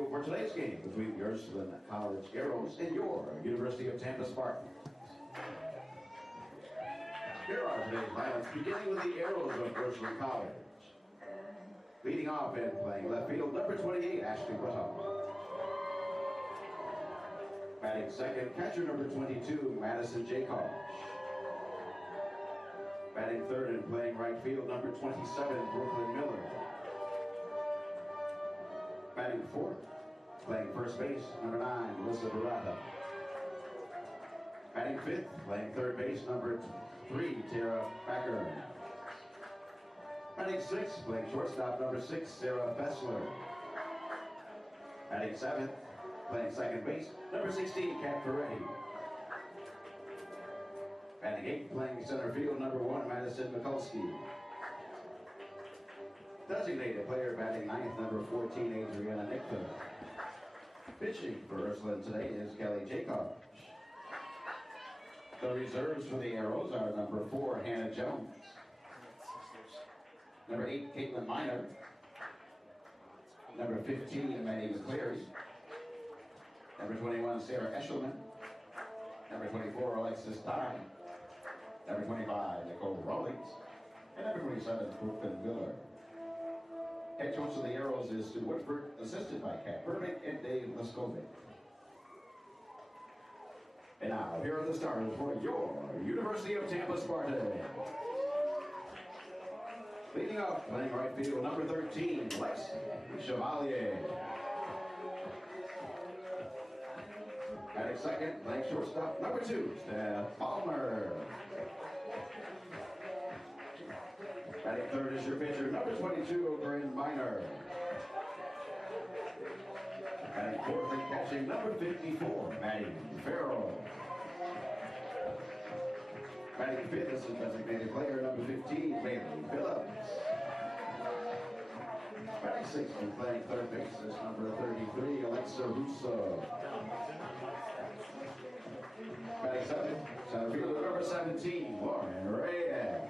field for today's game between the Ursuline College Arrows and your University of Tampa Spartans. Here are today's lineups, beginning with the Arrows of Ursuline College. Leading off and playing left field, number 28, Ashley Russo. Batting second, catcher number 22, Madison Jacob. Batting third and playing right field, number 27, Brooklyn Miller. Batting fourth, playing first base, number 9, Melissa Barata. Batting fifth, playing third base, number 3, Tara Packer. Batting sixth, playing shortstop, number 6, Sarah Fessler. Batting seventh, playing second base, number 16, Kat Ferretti. Batting eighth, playing center field, number 1, Madison Mikulski. Designated player batting ninth, number 14, Adriana Nickton. Pitching for Ursuline today is Kelly Jacobs. The reserves for the Arrows are number 4, Hannah Jones. Number 8, Caitlin Miner. Number 15, Maddie McCleary. Number 21, Sarah Eshelman. Number 24, Alexis Dye. Number 25, Nicole Rawlings. And number 27, Brooklyn Miller. Head coach of the Arrows is Stu Woodford, assisted by Kat Burbick and Dave Leskovic. And now, here are the starters for your University of Tampa Spartans. Leading off, playing right field, number 13, Lexy Chevallier. Batting second, playing shortstop, number 2, Steph Palmer. Batting third is your pitcher, number 22, Corinne Miner. Batting fourth and catching, number 54, Maddie Farrell. Batting fifth is the designated player, number 15, Bailey Phillips. Batting sixth and playing third base is number 33, Alexa Russo. Batting seventh, center fielder, number 17, Lauren Reyes.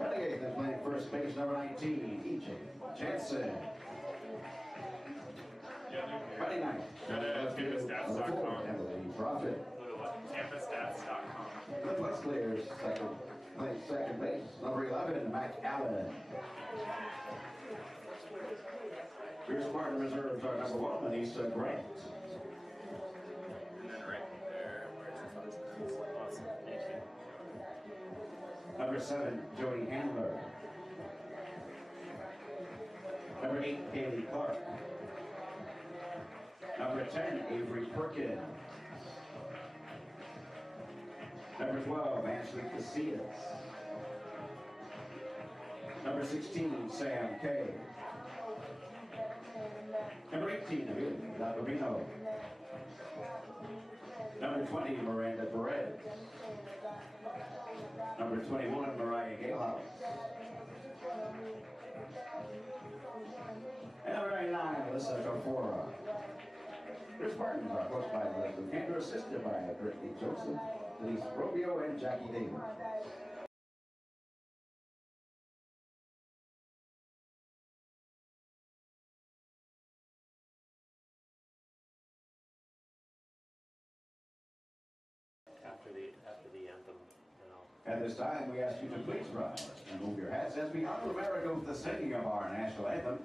Batting eighth and playing first base, number 19, EJ Janssen. Batting ninth, TampaStats.com. Emily Profit. TampaStats.com. The Flex players, playing second base, number 11, Mac Allen. Your Spartan reserves are number 1, Manisa Grant. And then right there, where's your photos? Awesome, thank you. Number 7, Jody Handler. Number 8, Haley Clark. Number 10, Avery Perkins. Number 12, Ashley Casillas. Number 16, Sam Kay. Number 18, Amelia Dagovino. Number 20, Miranda Perez. Number 21, Mariah Galehouse. And number 99, Alyssa Gafora. Their Spartans are coached by Leslie Cantor, assisted by Brittany Joseph, Denise Robio, and Jackie Davis. After the anthem, you know. At this time, we ask you to please rise and move your hats as we honor America with the singing of our national anthem.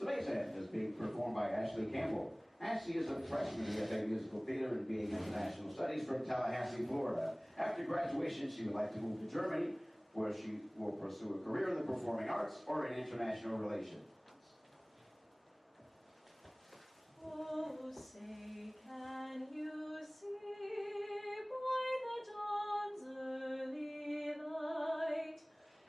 Today's anthem is being performed by Ashley Campbell. Ashley is a freshman in FA Musical Theater and BA International Studies from Tallahassee, Florida. After graduation, she would like to move to Germany, where she will pursue a career in the performing arts or in international relations. Oh, say, can you see by the dawn's early light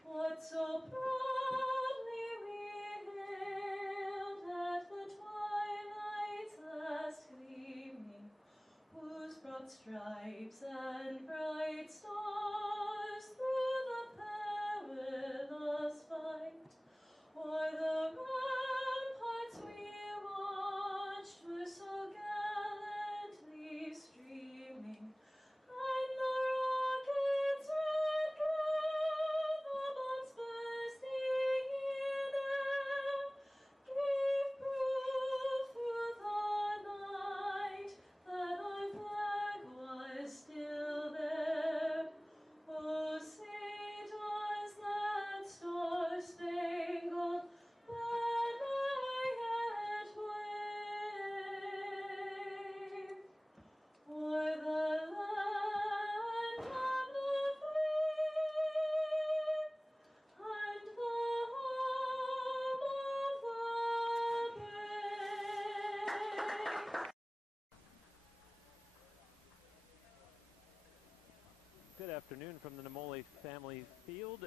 what so proudly we hailed at the twilight's last gleaming, whose broad stripes and bright stars through the perilous fight o'er the ramparts we watched were so gallantly streaming, and the rockets' red glare, the bombs bursting in air, Good afternoon from the Namoli Family Field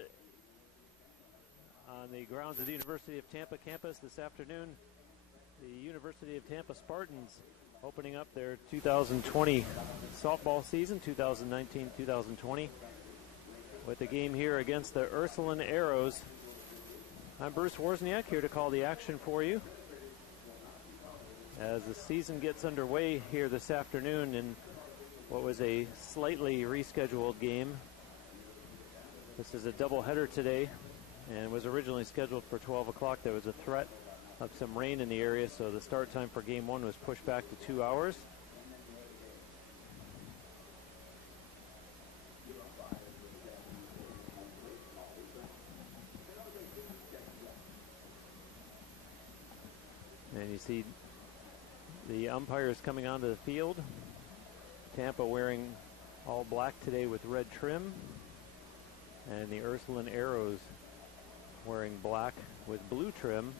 on the grounds of the University of Tampa campus this afternoon. The University of Tampa Spartans opening up their 2020 softball season, 2019-2020, with a game here against the Ursuline Arrows. I'm Bruce Wozniak here to call the action for you as the season gets underway here this afternoon in what was a slightly rescheduled game. This is a doubleheader today and was originally scheduled for 12 o'clock. There was a threat of some rain in the area, so the start time for game one was pushed back to 2 hours. And you see the umpires coming onto the field. Tampa wearing all black today with red trim, and the Ursuline Arrows wearing black with blue trim.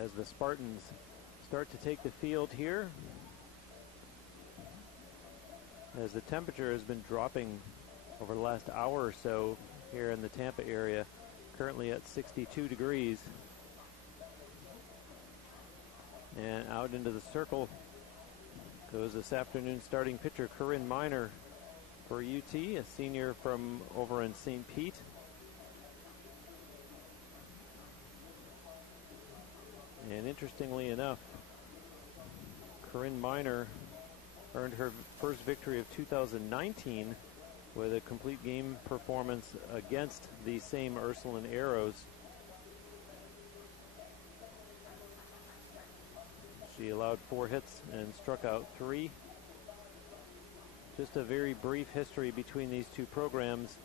As the Spartans start to take the field here, as the temperature has been dropping over the last hour or so here in the Tampa area, currently at 62 degrees. And out into the circle goes this afternoon's starting pitcher, Corinne Miner for UT, a senior from over in St. Pete. And interestingly enough, Corinne Miner earned her first victory of 2019 with a complete game performance against the same Ursuline Arrows. She allowed 4 hits and struck out 3. Just a very brief history between these two programs.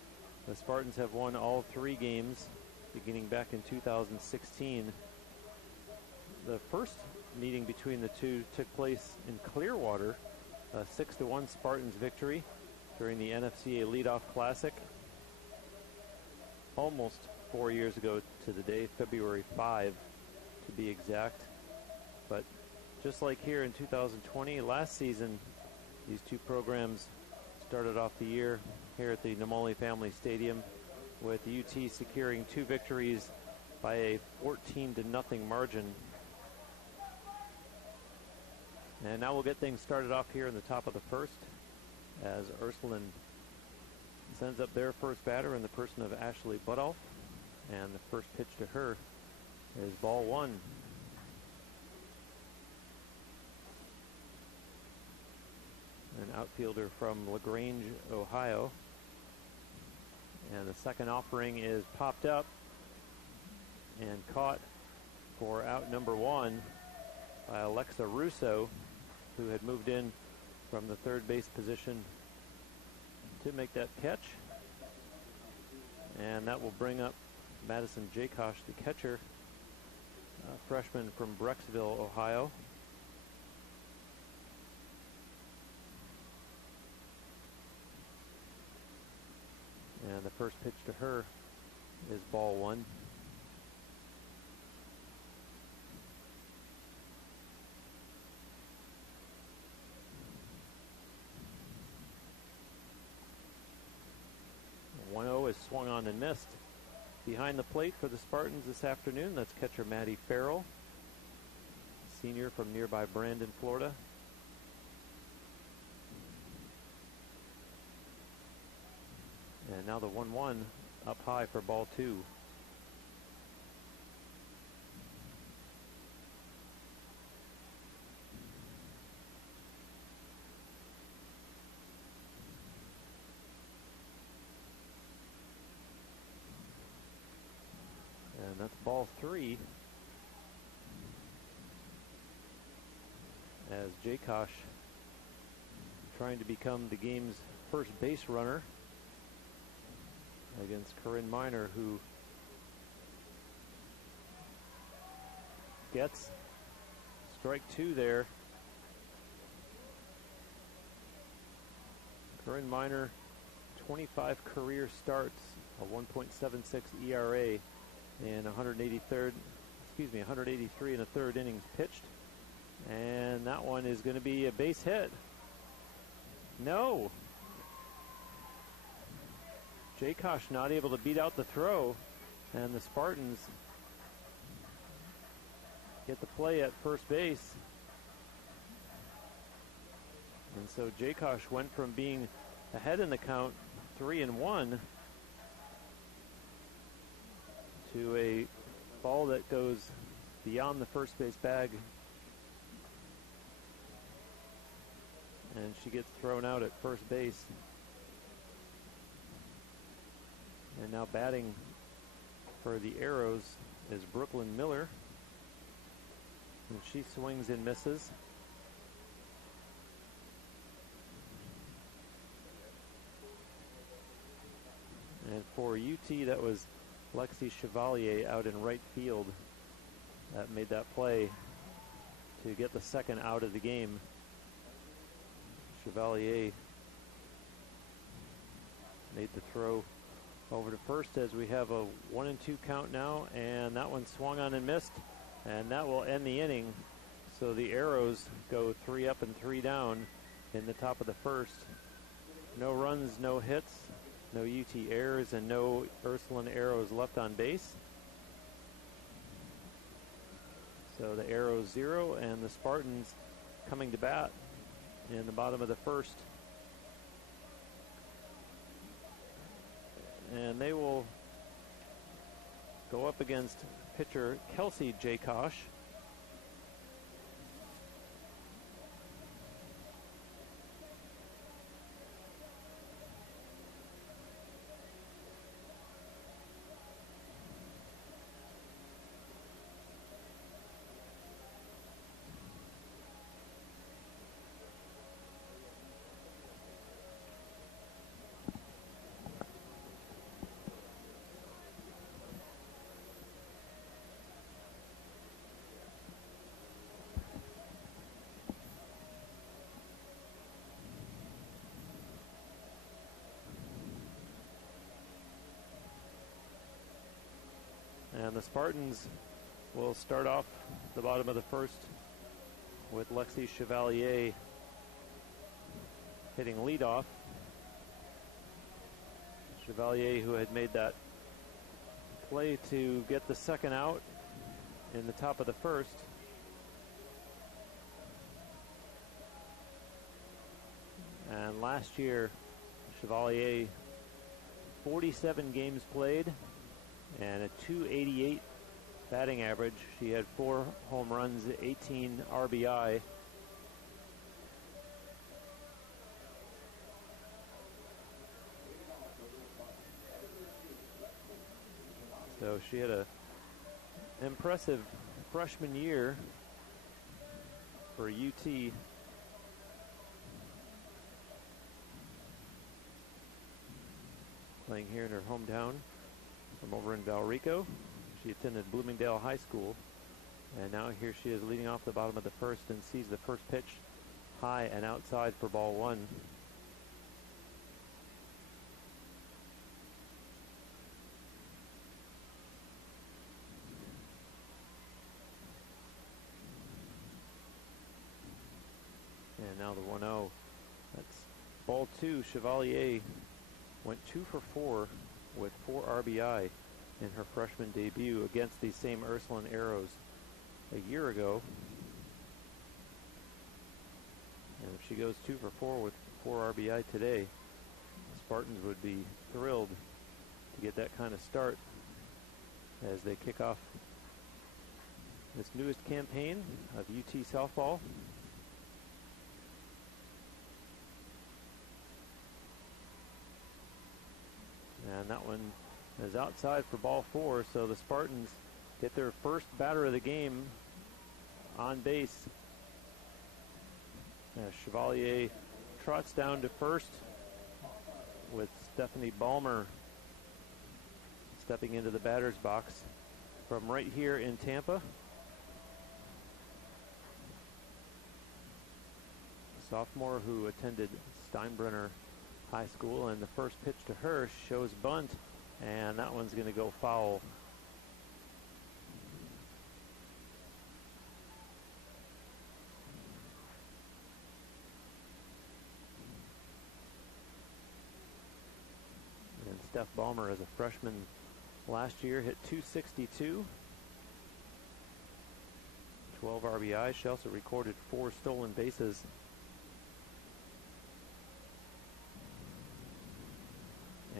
The Spartans have won all 3 games beginning back in 2016. The first meeting between the two took place in Clearwater, a 6-1 Spartans victory during the NFCA Leadoff Classic, almost 4 years ago to the day, February 5 to be exact. But just like here in 2020, last season, these two programs started off the year here at the Namoli Family Stadium with UT securing 2 victories by a 14-0 margin. And now we'll get things started off here in the top of the first as Ursuline sends up their first batter in the person of Ashley Buttolph. And the first pitch to her is ball 1. An outfielder from LaGrange, Ohio. And the second offering is popped up and caught for out number 1 by Alexa Russo, who had moved in from the third base position to make that catch. And that will bring up Madison Jakosh, the catcher, a freshman from Brecksville, Ohio. And the first pitch to her is ball 1. Is swung on and missed. Behind the plate for the Spartans this afternoon, that's catcher Maddie Farrell, senior from nearby Brandon, Florida. And now the 1-1 up high for ball 2. And that's ball 3 as Jakosh trying to become the game's first base runner against Corinne Miner, who gets strike 2 there. Corinne Miner, 25 career starts, a 1.76 ERA, and 183 and a third innings pitched. And that one is going to be a base hit. No. Jakosh not able to beat out the throw, and the Spartans get the play at first base. And so Jakosh went from being ahead in the count 3-1 to a ball that goes beyond the first base bag, and she gets thrown out at first base. And now batting for the Arrows is Brooklyn Miller, and she swings and misses. And for UT, that was Lexy Chevallier out in right field that made that play to get the second out of the game. Chevallier made the throw over to first as we have a 1-2 count now, and that one swung on and missed, and that will end the inning. So the Arrows go 3 up and 3 down in the top of the first. No runs, no hits, no UT errors, and no Ursuline Arrows left on base. So the Arrows 0 and the Spartans coming to bat in the bottom of the first. And they will go up against pitcher Kelsey Jakosh. And the Spartans will start off the bottom of the first with Lexy Chevallier hitting leadoff. Chevallier, who had made that play to get the second out in the top of the first. And last year, Chevallier, 47 games played and a .288 batting average. She had 4 home runs, 18 RBI. So she had a impressive freshman year for UT. Playing here in her hometown from over in Valrico. She attended Bloomingdale High School, and now here she is leading off the bottom of the first and sees the first pitch high and outside for ball 1. And now the 1-0. That's ball 2. Chevallier went 2 for 4 with 4 RBI in her freshman debut against these same Ursuline Arrows a year ago. And if she goes 2 for 4 with 4 RBI today, the Spartans would be thrilled to get that kind of start as they kick off this newest campaign of UT softball. And that one is outside for ball 4, so the Spartans get their first batter of the game on base. Chevallier trots down to first with Stephanie Ballmer stepping into the batter's box from right here in Tampa. A sophomore who attended Steinbrenner High School, and the first pitch to her shows bunt, and that one's going to go foul. Steph Ballmer as a freshman last year, hit .262. 12 RBIs. She also recorded 4 stolen bases.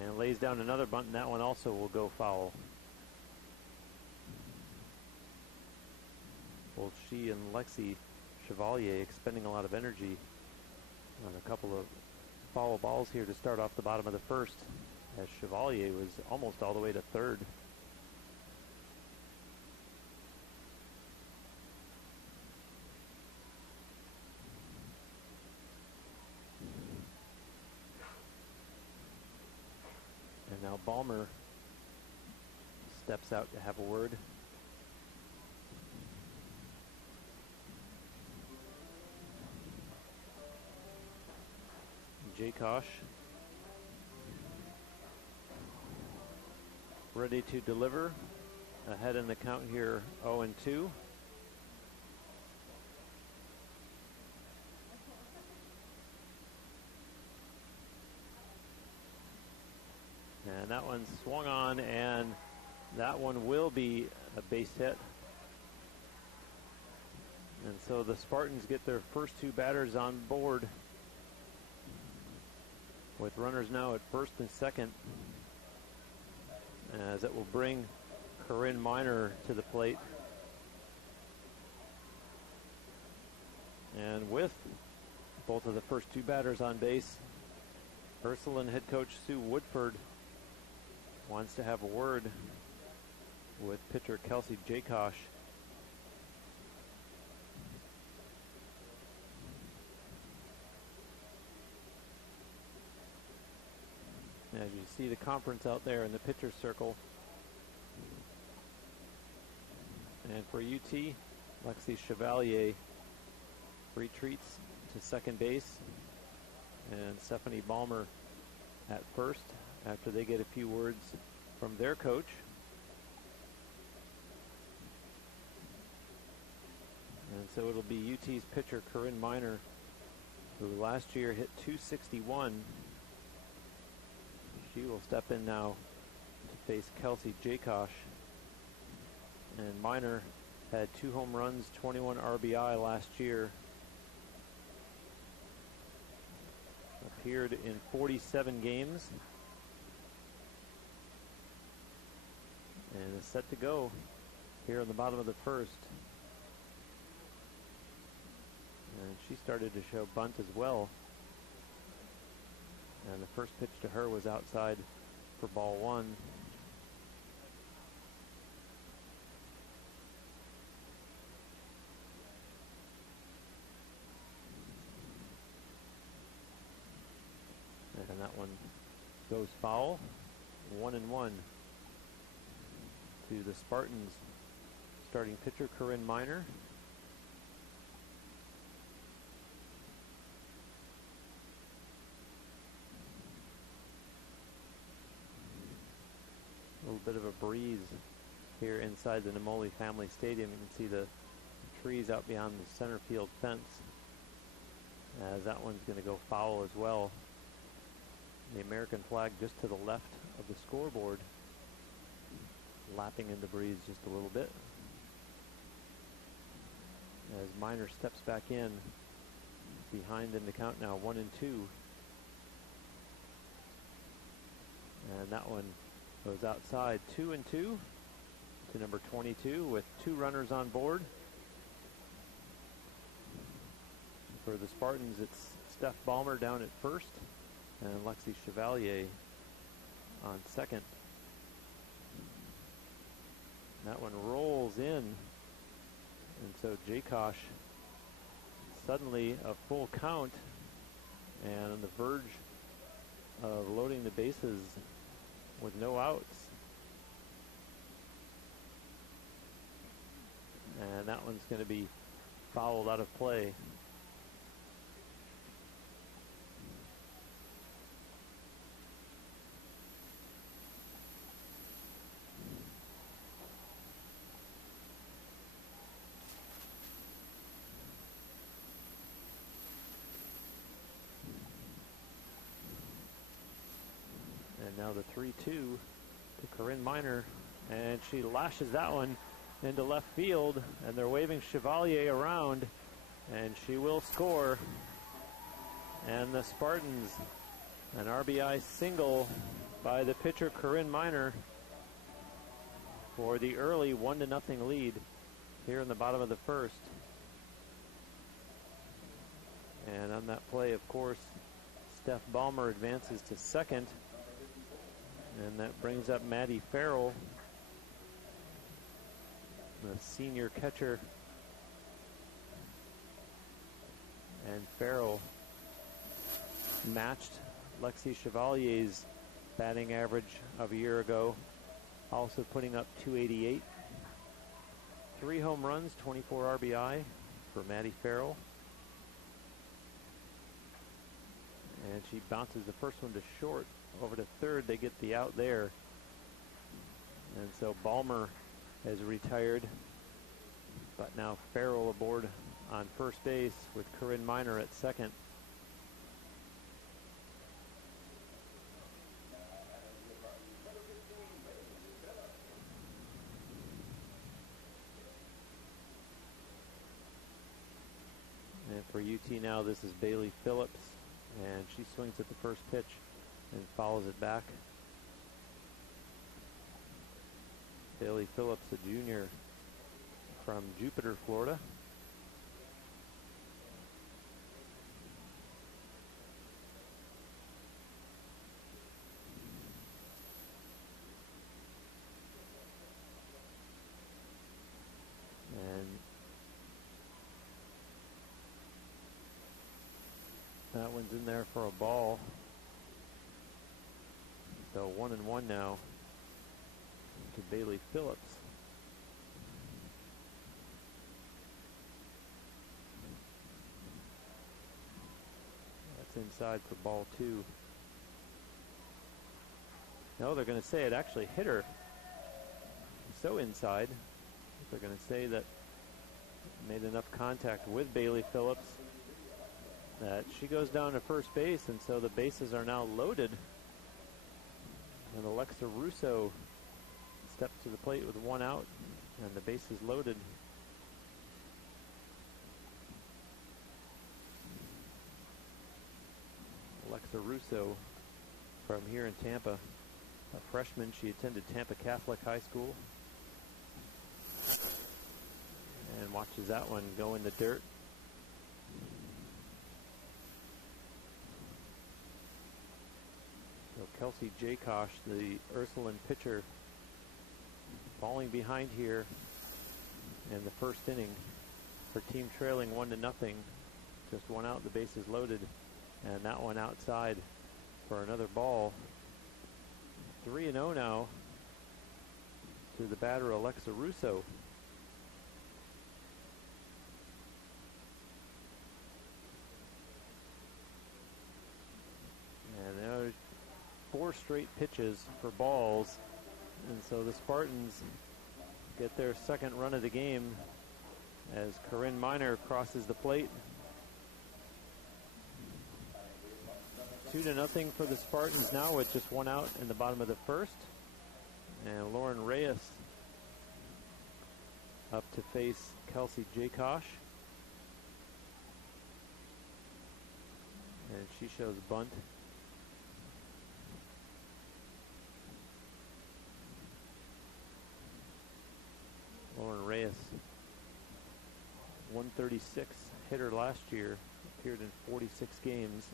And lays down another bunt, and that one also will go foul. Both she and Lexy Chevallier expending a lot of energy on a couple of foul balls here to start off the bottom of the first, as Chevallier was almost all the way to third. And now Ballmer steps out to have a word. Jakosh ready to deliver, ahead in the count here, 0-2. And that one swung on, and that one will be a base hit. And so the Spartans get their first 2 batters on board, with runners now at first and second, as it will bring Corinne Miner to the plate. And with both of the first 2 batters on base, Ursuline head coach Sue Woodford wants to have a word with pitcher Kelsey Jakosh. As you see the conference out there in the pitcher's circle. And for UT, Lexy Chevallier retreats to second base, and Stephanie Ballmer at first after they get a few words from their coach. And so it'll be UT's pitcher Corinne Miner, who last year hit .261. She will step in now to face Kelsey Jakosh. And Miner had 2 home runs, 21 RBI last year. Appeared in 47 games. And is set to go here in the bottom of the first. And she started to show bunt as well. And the first pitch to her was outside for ball 1. And that one goes foul. 1-1 to the Spartans starting pitcher Corinne Miner. A little bit of a breeze here inside the Namoli Family Stadium. You can see the trees out beyond the center field fence, as that one's going to go foul as well. The American flag just to the left of the scoreboard, lapping in the breeze just a little bit. As Miner steps back in, behind in the count now, 1-2. And that one goes outside, 2-2 to number 22 with 2 runners on board. For the Spartans, it's Steph Ballmer down at first and Lexy Chevallier on second. That one rolls in, and so Jakosh suddenly a full count and on the verge of loading the bases with no outs. And that one's going to be fouled out of play. Now Now the 3-2 to Corinne Miner, and she lashes that one into left field, and they're waving Chevallier around, and she will score. And the Spartans, an RBI single by the pitcher Corinne Miner for the early 1-0 lead here in the bottom of the first. And on that play, of course, Steph Ballmer advances to second, and that brings up Maddie Farrell, the senior catcher. And Farrell matched Lexy Chevalier's batting average of a year ago, also putting up 288. 3 home runs, 24 RBI for Maddie Farrell. And she bounces the first one to short. Over to third, they get the out there. And so Ballmer has retired, but now Farrell aboard on first base with Corinne Miner at second. And for UT now, this is Bailey Phillips, and she swings at the first pitch and follows it back. Bailey Phillips, a junior from Jupiter, Florida. And that one's in there for a ball. So 1-1 now to Bailey Phillips. That's inside for ball 2. No, they're going to say it actually hit her. So inside, they're going to say that it made enough contact with Bailey Phillips that she goes down to first base, and so the bases are now loaded. And Alexa Russo steps to the plate with 1 out, and the base is loaded. Alexa Russo from here in Tampa, a freshman. She attended Tampa Catholic High School. And watches that one go in the dirt. So Kelsey Jakosh, the Ursuline pitcher, falling behind here in the first inning. Her team trailing 1-0. Just 1 out, the base is loaded. And that one outside for another ball. 3-0 now to the batter Alexa Russo. And there are 4 straight pitches for balls. And so the Spartans get their second run of the game as Corinne Miner crosses the plate. 2-0 for the Spartans now with just 1 out in the bottom of the first. And Lauren Reyes up to face Kelsey Jakosh. And she shows bunt. Lauren Reyes, 136 hitter last year, appeared in 46 games.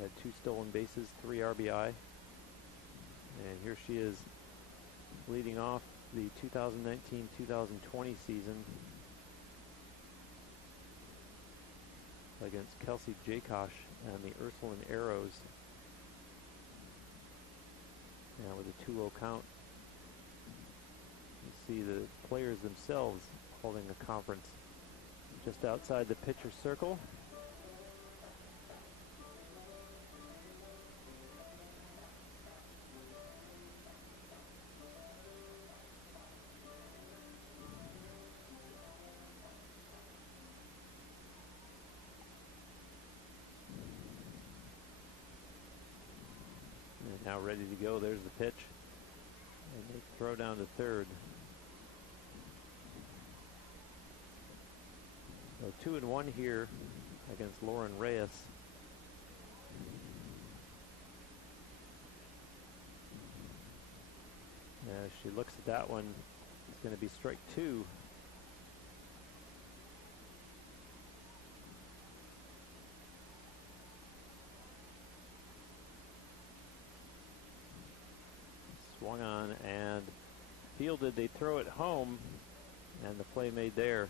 Had 2 stolen bases, 3 RBI. And here she is leading off the 2019-2020 season against Kelsey Jakosh and the Ursuline Arrows. Now with a 2-0 count. You see the players themselves holding a conference just outside the pitcher's circle. now ready to go. There's the pitch. And they throw down to third. So 2-1 here against Lauren Reyes. As she looks at that one, it's going to be strike 2. Swung on and fielded. They throw it home, and the play made there.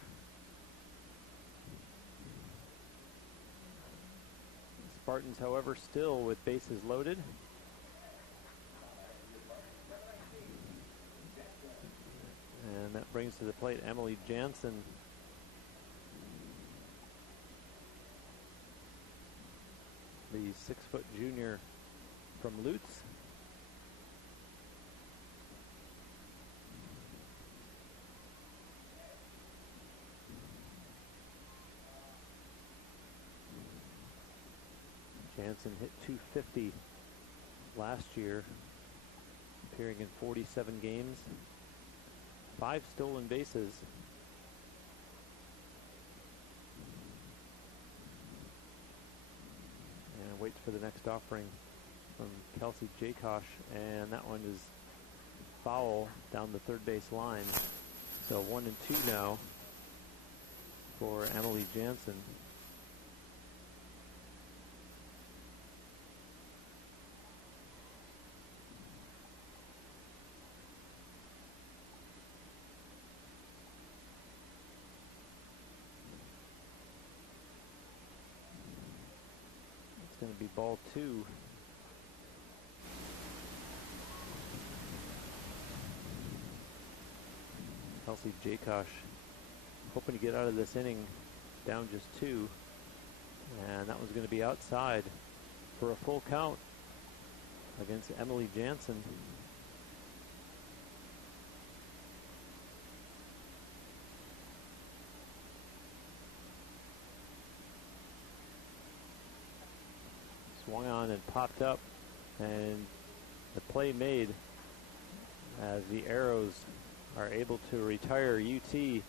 Spartans, however, still with bases loaded. And that brings to the plate Emily Janssen. The 6-foot junior from Lutz. Janssen hit .250 last year, appearing in 47 games, 5 stolen bases. And waits for the next offering from Kelsey Jakosh, and that one is foul down the third base line. So 1-2 now for Emily Janssen. Going to be ball 2. Kelsey Jakosh hoping to get out of this inning down just 2, and that was going to be outside for a full count against Emily Janssen. Swung on and popped up, and the play made as the Arrows are able to retire UT.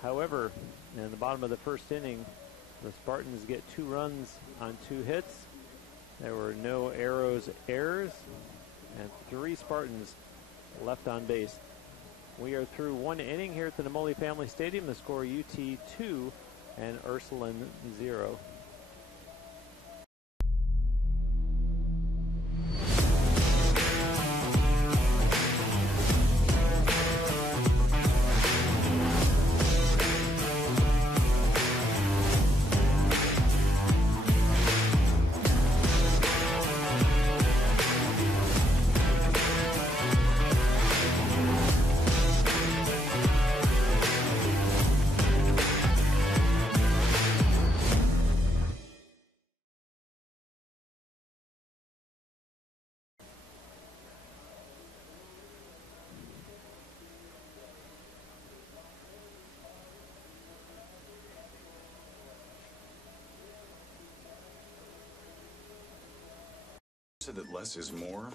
However, in the bottom of the first inning, the Spartans get 2 runs on 2 hits. There were no Arrows errors, and 3 Spartans left on base. We are through 1 inning here at the Namoli Family Stadium. The score UT 2 and Ursuline 0. That less is more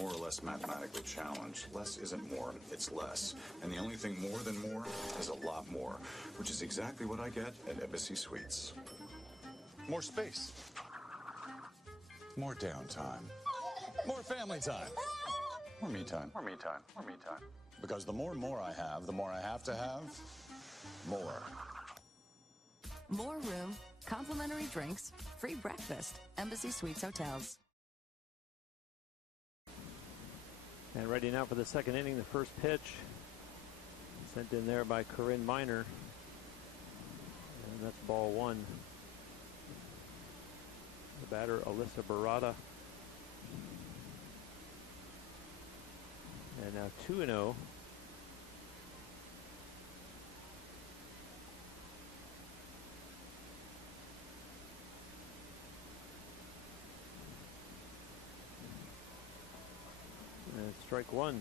or less mathematically challenged. Less isn't more, it's less. And the only thing more than more is a lot more, which is exactly what I get at Embassy Suites. More space. More downtime. More family time. More me time. More me time. More me time. Because the more I have, the more I have to have more. More room, complimentary drinks, free breakfast. Embassy Suites Hotels. And ready now for the second inning, the first pitch. Sent in there by Corinne Miner. And that's ball 1. The batter, Alyssa Barada. And now 2-0. And strike 1.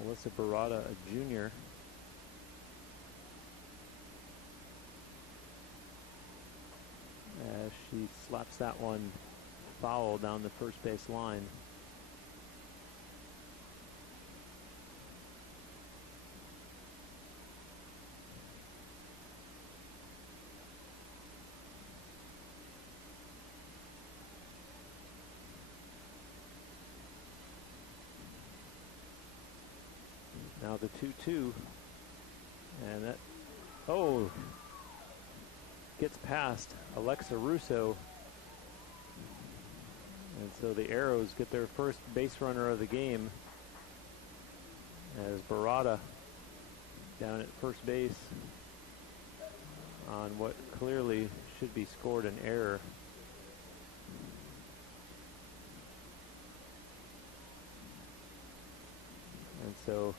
Alyssa Barada, a junior. As she slaps that one foul down the first base line. Now the 2-2, and that, oh, gets past Alexa Russo, and so the Arrows get their first base runner of the game as Barada down at first base on what clearly should be scored an error. And so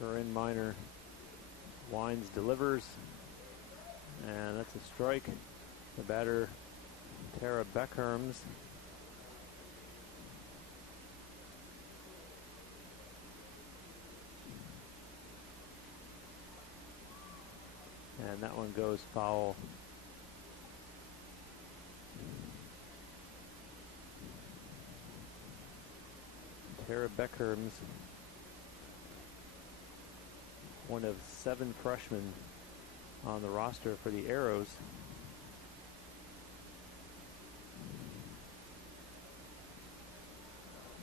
Corinne Miner winds, delivers, and that's a strike. The batter, Tara Beckherms. And that one goes foul. Tara Beckherms, one of 7 freshmen on the roster for the Arrows.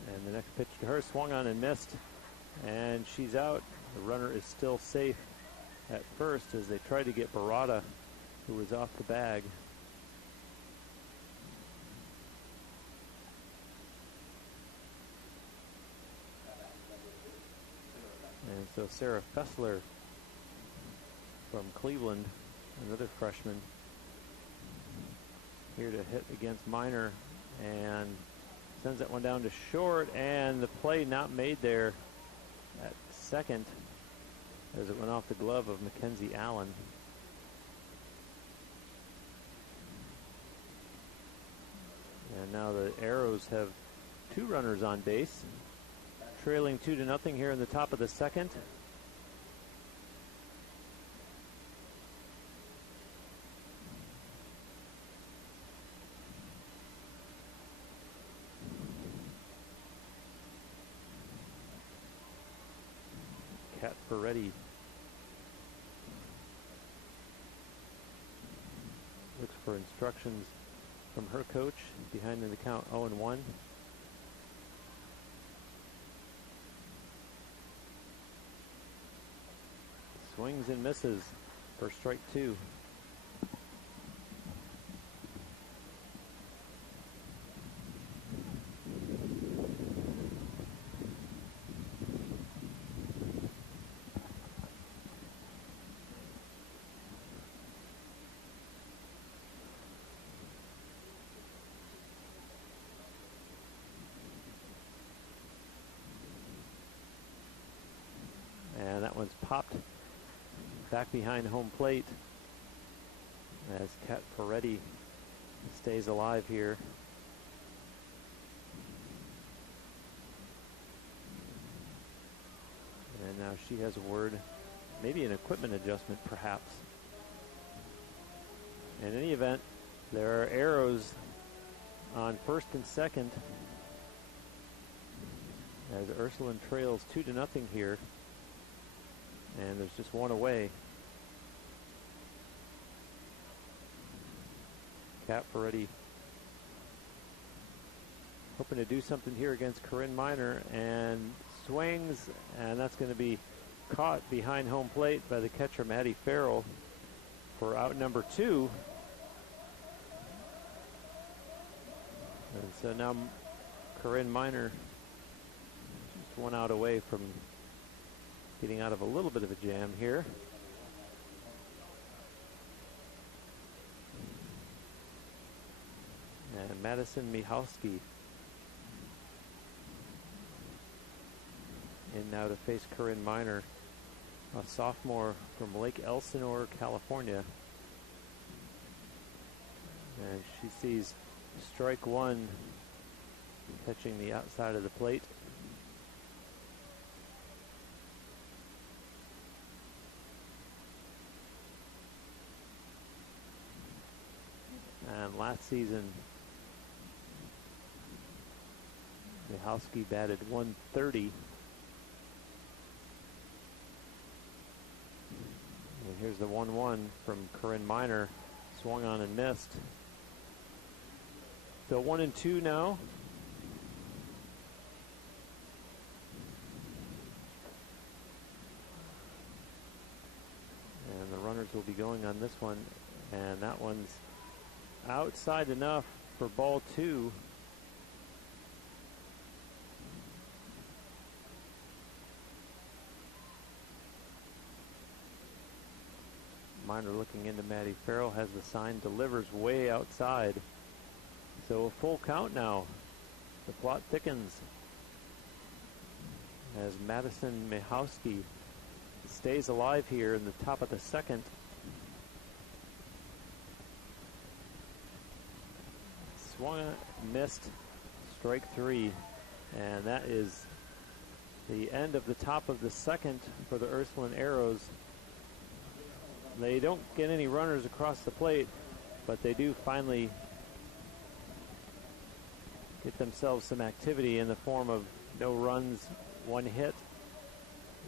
And the next pitch to her, swung on and missed, and she's out. The runner is still safe at first as they try to get Barada, who was off the bag. And so Sarah Fessler from Cleveland, another freshman, here to hit against Miner, and sends that one down to short, and the play not made there at second as it went off the glove of Mackenzie Allen. And now the Arrows have 2 runners on base, trailing 2-0 here in the top of the second. Kat Ferretti looks for instructions from her coach behind in the count 0-1. Swings and misses for strike 2. And that one's popped back behind home plate as Kat Ferretti stays alive here. And now she has a word, maybe an equipment adjustment perhaps. In any event, there are Arrows on first and second as Ursuline trails 2-0 here. And there's just one away. Kat Ferretti hoping to do something here against Corinne Miner, and swings, and that's going to be caught behind home plate by the catcher Maddie Farrell for out number 2. And so now Corinne Miner just 1 out away from getting out of a little bit of a jam here. And Madison Michalski in now to face Corinne Miner, a sophomore from Lake Elsinore, California. And she sees strike 1 catching the outside of the plate. last season, Michalski batted 130. And here's the 1-1 from Corinne Miner. Swung on and missed. Still 1-2 now. And the runners will be going on this one. And that one's outside enough for ball 2. Miner looking into Maddie Farrell, has the sign, delivers way outside. So a full count now. The plot thickens as Madison Michalski stays alive here in the top of the second. Swung, missed, strike 3. And that is the end of the top of the second for the Ursuline Arrows. They don't get any runners across the plate, but they do finally get themselves some activity in the form of no runs, 1 hit,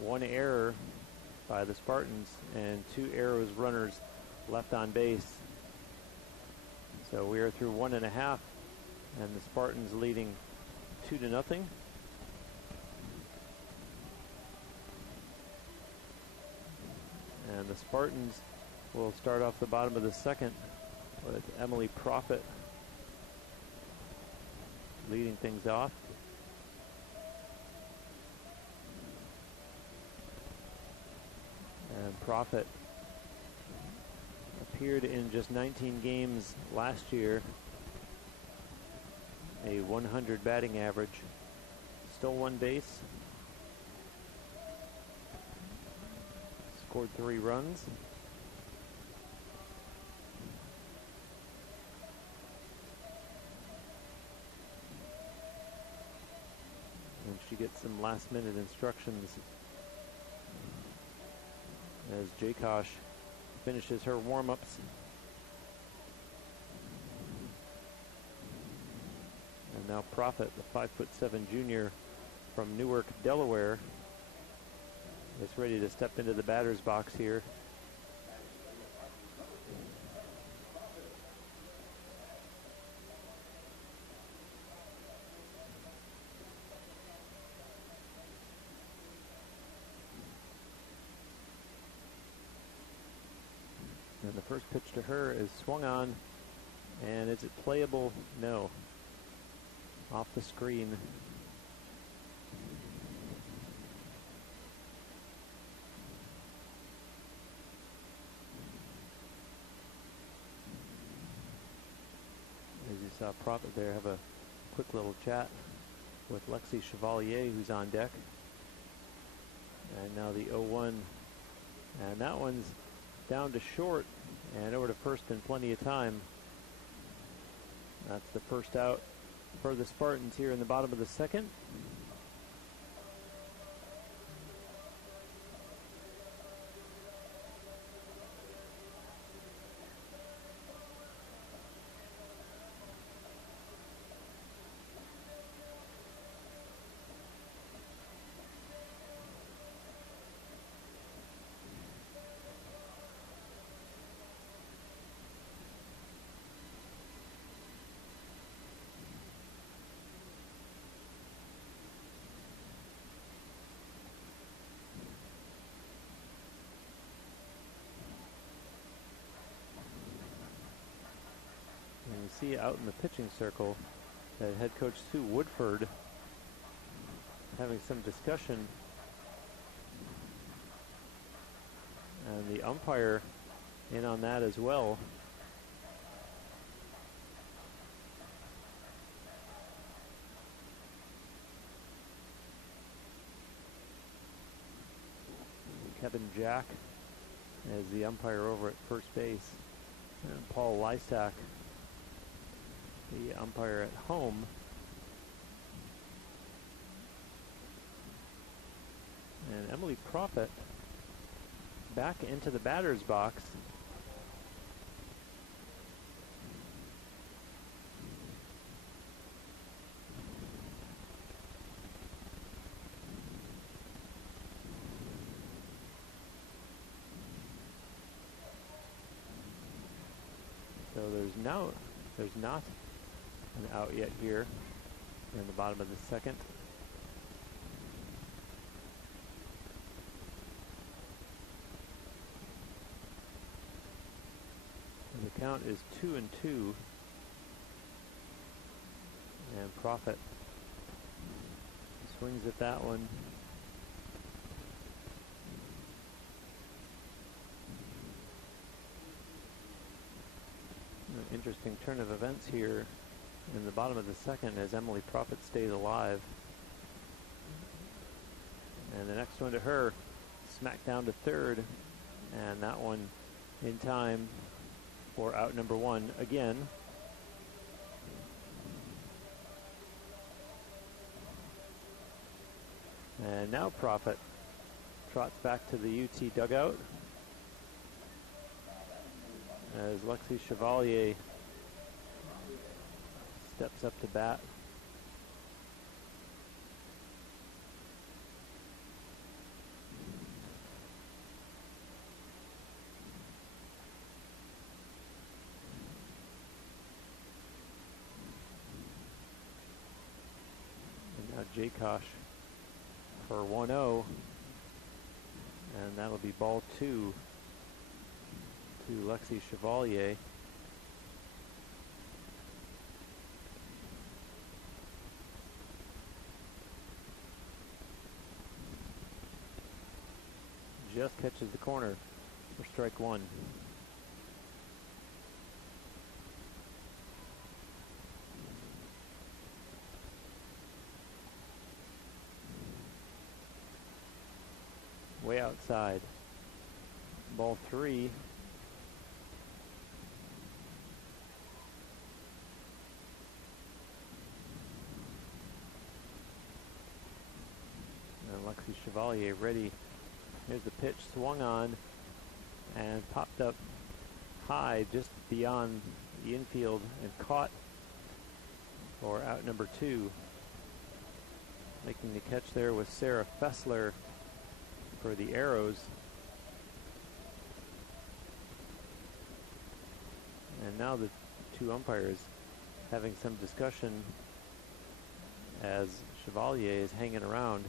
1 error by the Spartans, and 2 Arrows runners left on base. So we are through 1.5, and the Spartans leading 2-0. And the Spartans will start off the bottom of the second with Emily Profit leading things off. And Profit appeared in just 19 games last year, a 100 batting average, stole 1 base, scored 3 runs. And she gets some last-minute instructions as Jakosh finishes her warm-ups. And now Profit, the 5'7" junior from Newark, Delaware, is ready to step into the batter's box here. And the first pitch to her is swung on, and is it playable? No. Off the screen. As you saw Profit there have a quick little chat with Lexy Chevallier, who's on deck. And now the 0-1, and that one's down to short and over to first in plenty of time. That's the first out for the Spartans here in the bottom of the second. And you see out in the pitching circle that head coach Sue Woodford having some discussion, and the umpire in on that as well. Kevin Jack as the umpire over at first base, and Paul Lysak, the umpire at home. And Emily Profit back into the batter's box. There's not an out yet here in the bottom of the second. And the count is 2-2, and Profit swings at that one. An interesting turn of events here in the bottom of the second as Emily Profit stays alive. And the next one to her, smack down to third, and that one in time for out number one again. And now Profit trots back to the UT dugout as Lexy Chevallier steps up to bat. And now Jakosh for 1-0, and that'll be ball 2 to Lexy Chevallier. Just catches the corner for strike one. Way outside. Ball 3. And Lexy Chevallier ready. Here's the pitch, swung on and popped up high just beyond the infield and caught for out number 2. Making the catch there was Sarah Fessler for the Arrows. And now the two umpires having some discussion as Chevallier is hanging around.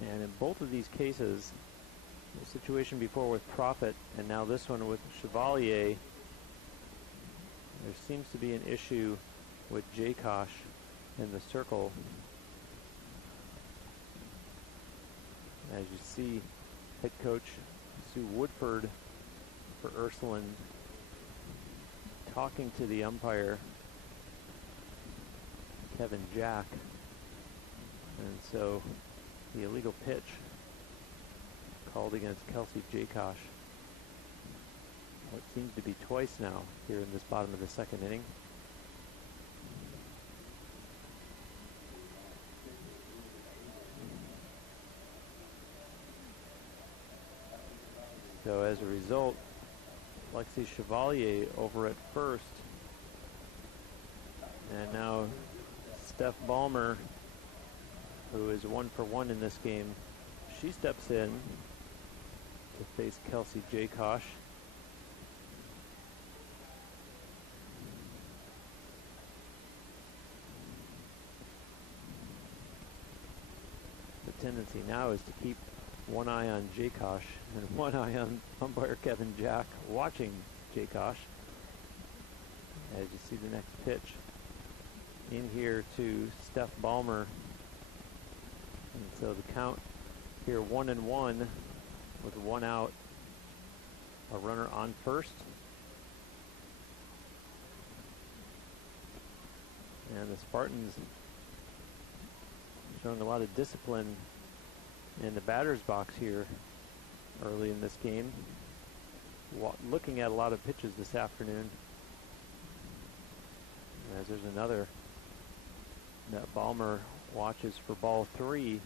And in both of these cases, the situation before with Profit and now this one with Chevallier, there seems to be an issue with Jakosh in the circle. As you see, head coach Sue Woodford for Ursuline talking to the umpire, Kevin Jack. And so the illegal pitch called against Kelsey Jakosh. It seems to be twice now here in this bottom of the second inning. So as a result, Lexy Chevallier over at first. And now Steph Ballmer, who is 1-for-1 in this game, she steps in to face Kelsey Jakosh. The tendency now is to keep one eye on Jakosh and one eye on umpire Kevin Jack watching Jakosh. As you see the next pitch in here to Steph Ballmer. And so the count here 1-1 with one out, a runner on first. And the Spartans showing a lot of discipline in the batter's box here early in this game. Looking at a lot of pitches this afternoon. As there's another that Ballmer watches for ball 3.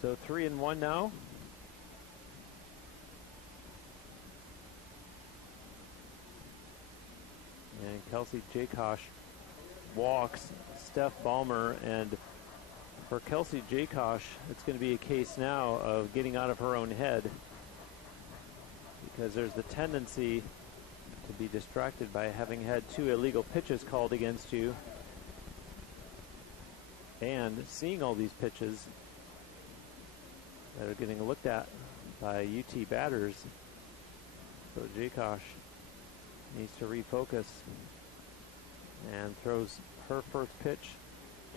So 3-1 now. And Kelsey Jakosh walks Steph Ballmer, and For Kelsey Jakosh, it's going to be a case now of getting out of her own head, because there's the tendency to be distracted by having had 2 illegal pitches called against you and seeing all these pitches that are getting looked at by UT batters. So Jakosh needs to refocus and throws her first pitch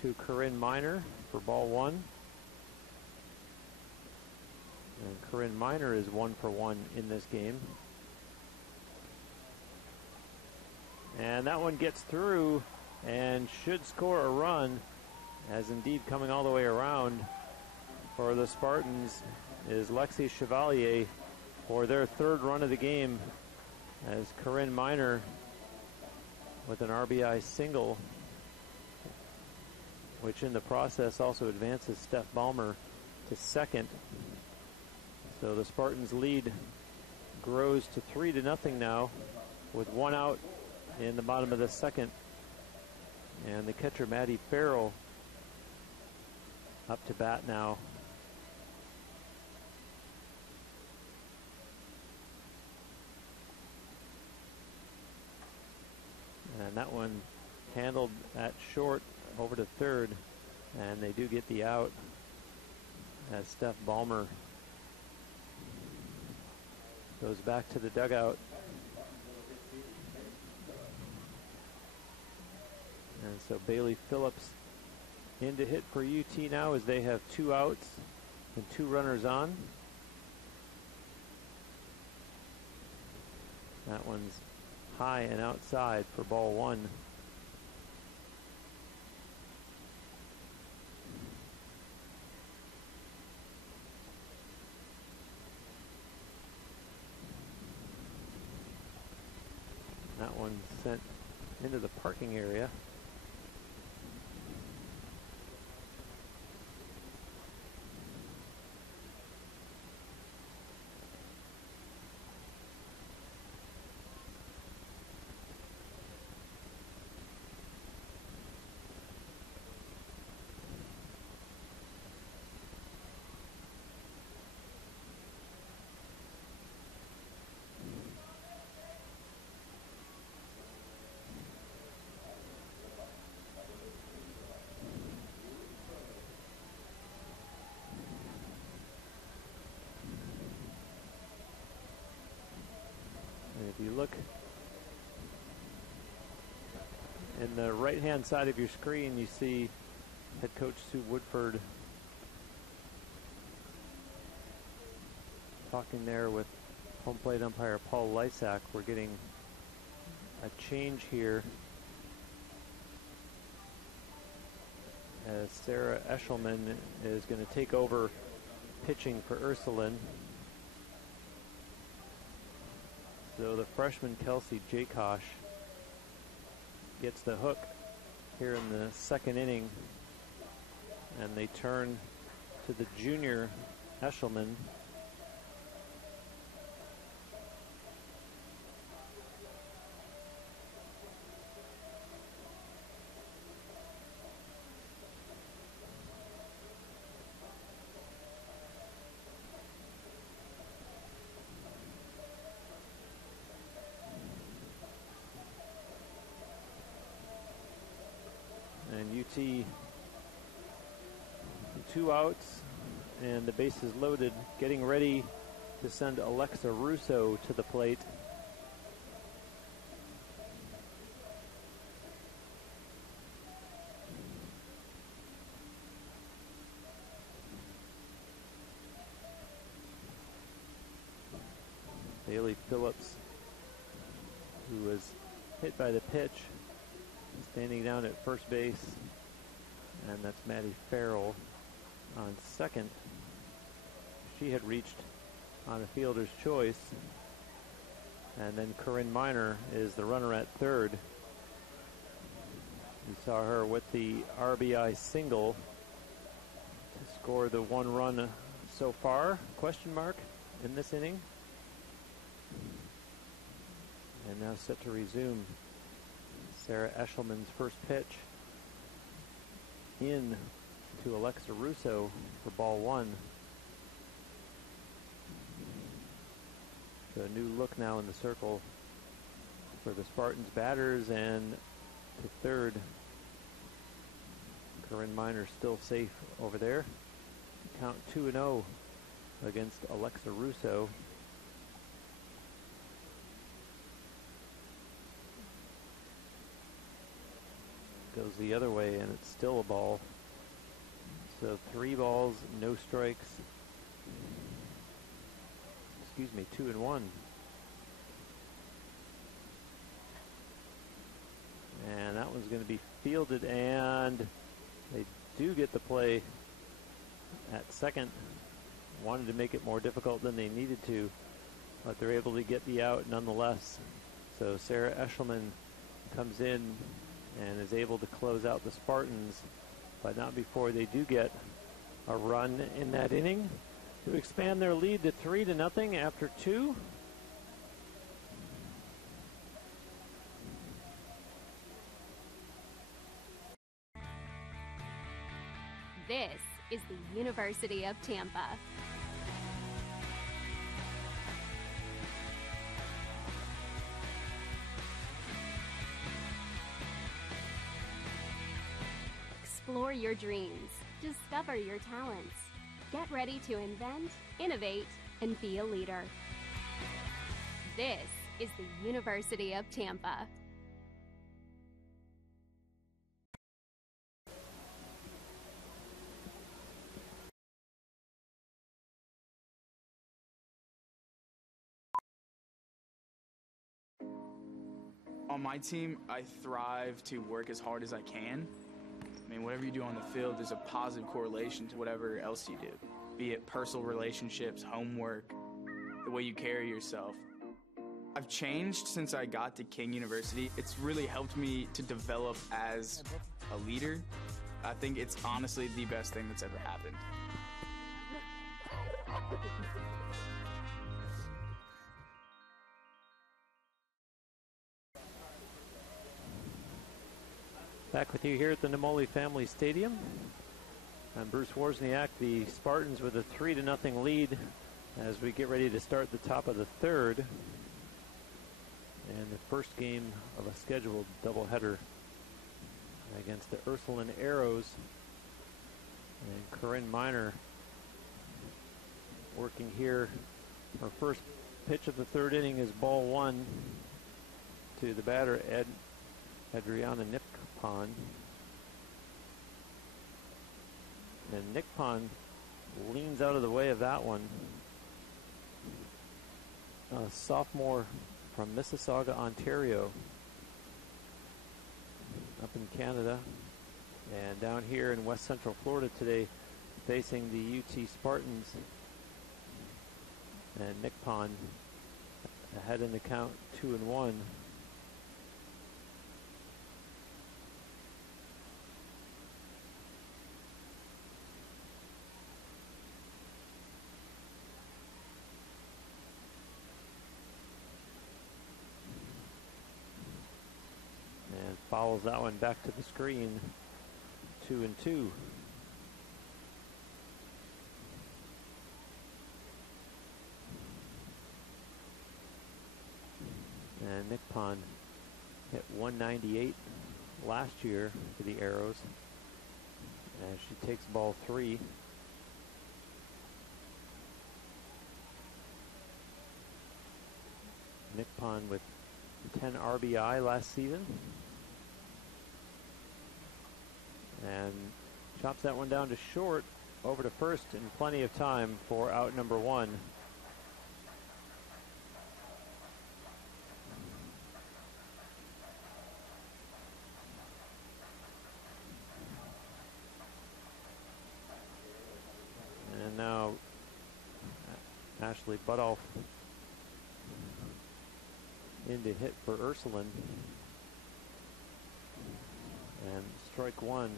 to Corinne Miner for ball 1. And Corinne Miner is 1 for 1 in this game. And that one gets through and should score a run, as indeed coming all the way around for the Spartans is Lexy Chevallier for their 3rd run of the game, as Corinne Miner with an RBI single, which in the process also advances Steph Ballmer to 2nd. So the Spartans' lead grows to 3-0 now, with 1 out in the bottom of the 2nd. And the catcher, Maddie Farrell, up to bat now. And that one handled at short over to 3rd, and they do get the out as Steph Ballmer goes back to the dugout. And so Bailey Phillips in to hit for UT now, as they have 2 outs and 2 runners on. That one's high and outside for ball 1. That one sent into the parking area. If you look in the right-hand side of your screen, you see head coach Sue Woodford talking there with home plate umpire Paul Lysak. We're getting a change here as Sarah Eshelman is going to take over pitching for Ursuline. So the freshman Kelsey Jakosh gets the hook here in the 2nd inning, and they turn to the junior Eshelman. And UT 2 outs and the bases loaded, getting ready to send Alexa Russo to the plate. Bailey Phillips, who was hit by the pitch, standing down at first base, and that's Maddie Farrell on 2nd. She had reached on a fielder's choice, and then Corinne Miner is the runner at 3rd. You saw her with the RBI single to score the 1 run so far, question mark, in this inning. And now set to resume. Sarah Eshelman's first pitch in to Alexa Russo for ball one. So a new look now in the circle for the Spartans batters, and to third. Corinne Miner still safe over there. Count 2-0 against Alexa Russo. Goes the other way, and it's still a ball. So 3 balls, no strikes. Excuse me, 2-1. And that one's going to be fielded, and they do get the play at second. Wanted to make it more difficult than they needed to, but they're able to get the out nonetheless. So Sarah Eshelman comes in and is able to close out the Spartans, but not before they do get a run in that inning to expand their lead to 3-0 after 2. This is the University of Tampa. Explore your dreams. Discover your talents. Get ready to invent, innovate, and be a leader. This is the University of Tampa. On my team, I thrive to work as hard as I can. I mean, whatever you do on the field, there's a positive correlation to whatever else you do, be it personal relationships, homework, the way you carry yourself. I've changed since I got to King University. It's really helped me to develop as a leader. I think it's honestly the best thing that's ever happened. Back with you here at the Namoli Family Stadium. I'm Bruce Wozniak. The Spartans with a 3-0 lead as we get ready to start the top of the third. And the first game of a scheduled doubleheader against the Ursuline Arrows. And Corinne Miner working here. Her first pitch of the third inning is ball one to the batter, Adriana Nipcon. And Nipcon leans out of the way of that one. A sophomore from Mississauga, Ontario, up in Canada, and down here in West Central Florida today, facing the UT Spartans. And Nipcon ahead in the count, 2-1. Follows that one back to the screen, 2-2. And Nipcon hit 198 last year for the Arrows as she takes ball 3. Nipcon with 10 RBI last season. And chops that one down to short, over to first in plenty of time for out number 1. And now Ashley Butoff in to hit for Ursuline. And strike 1.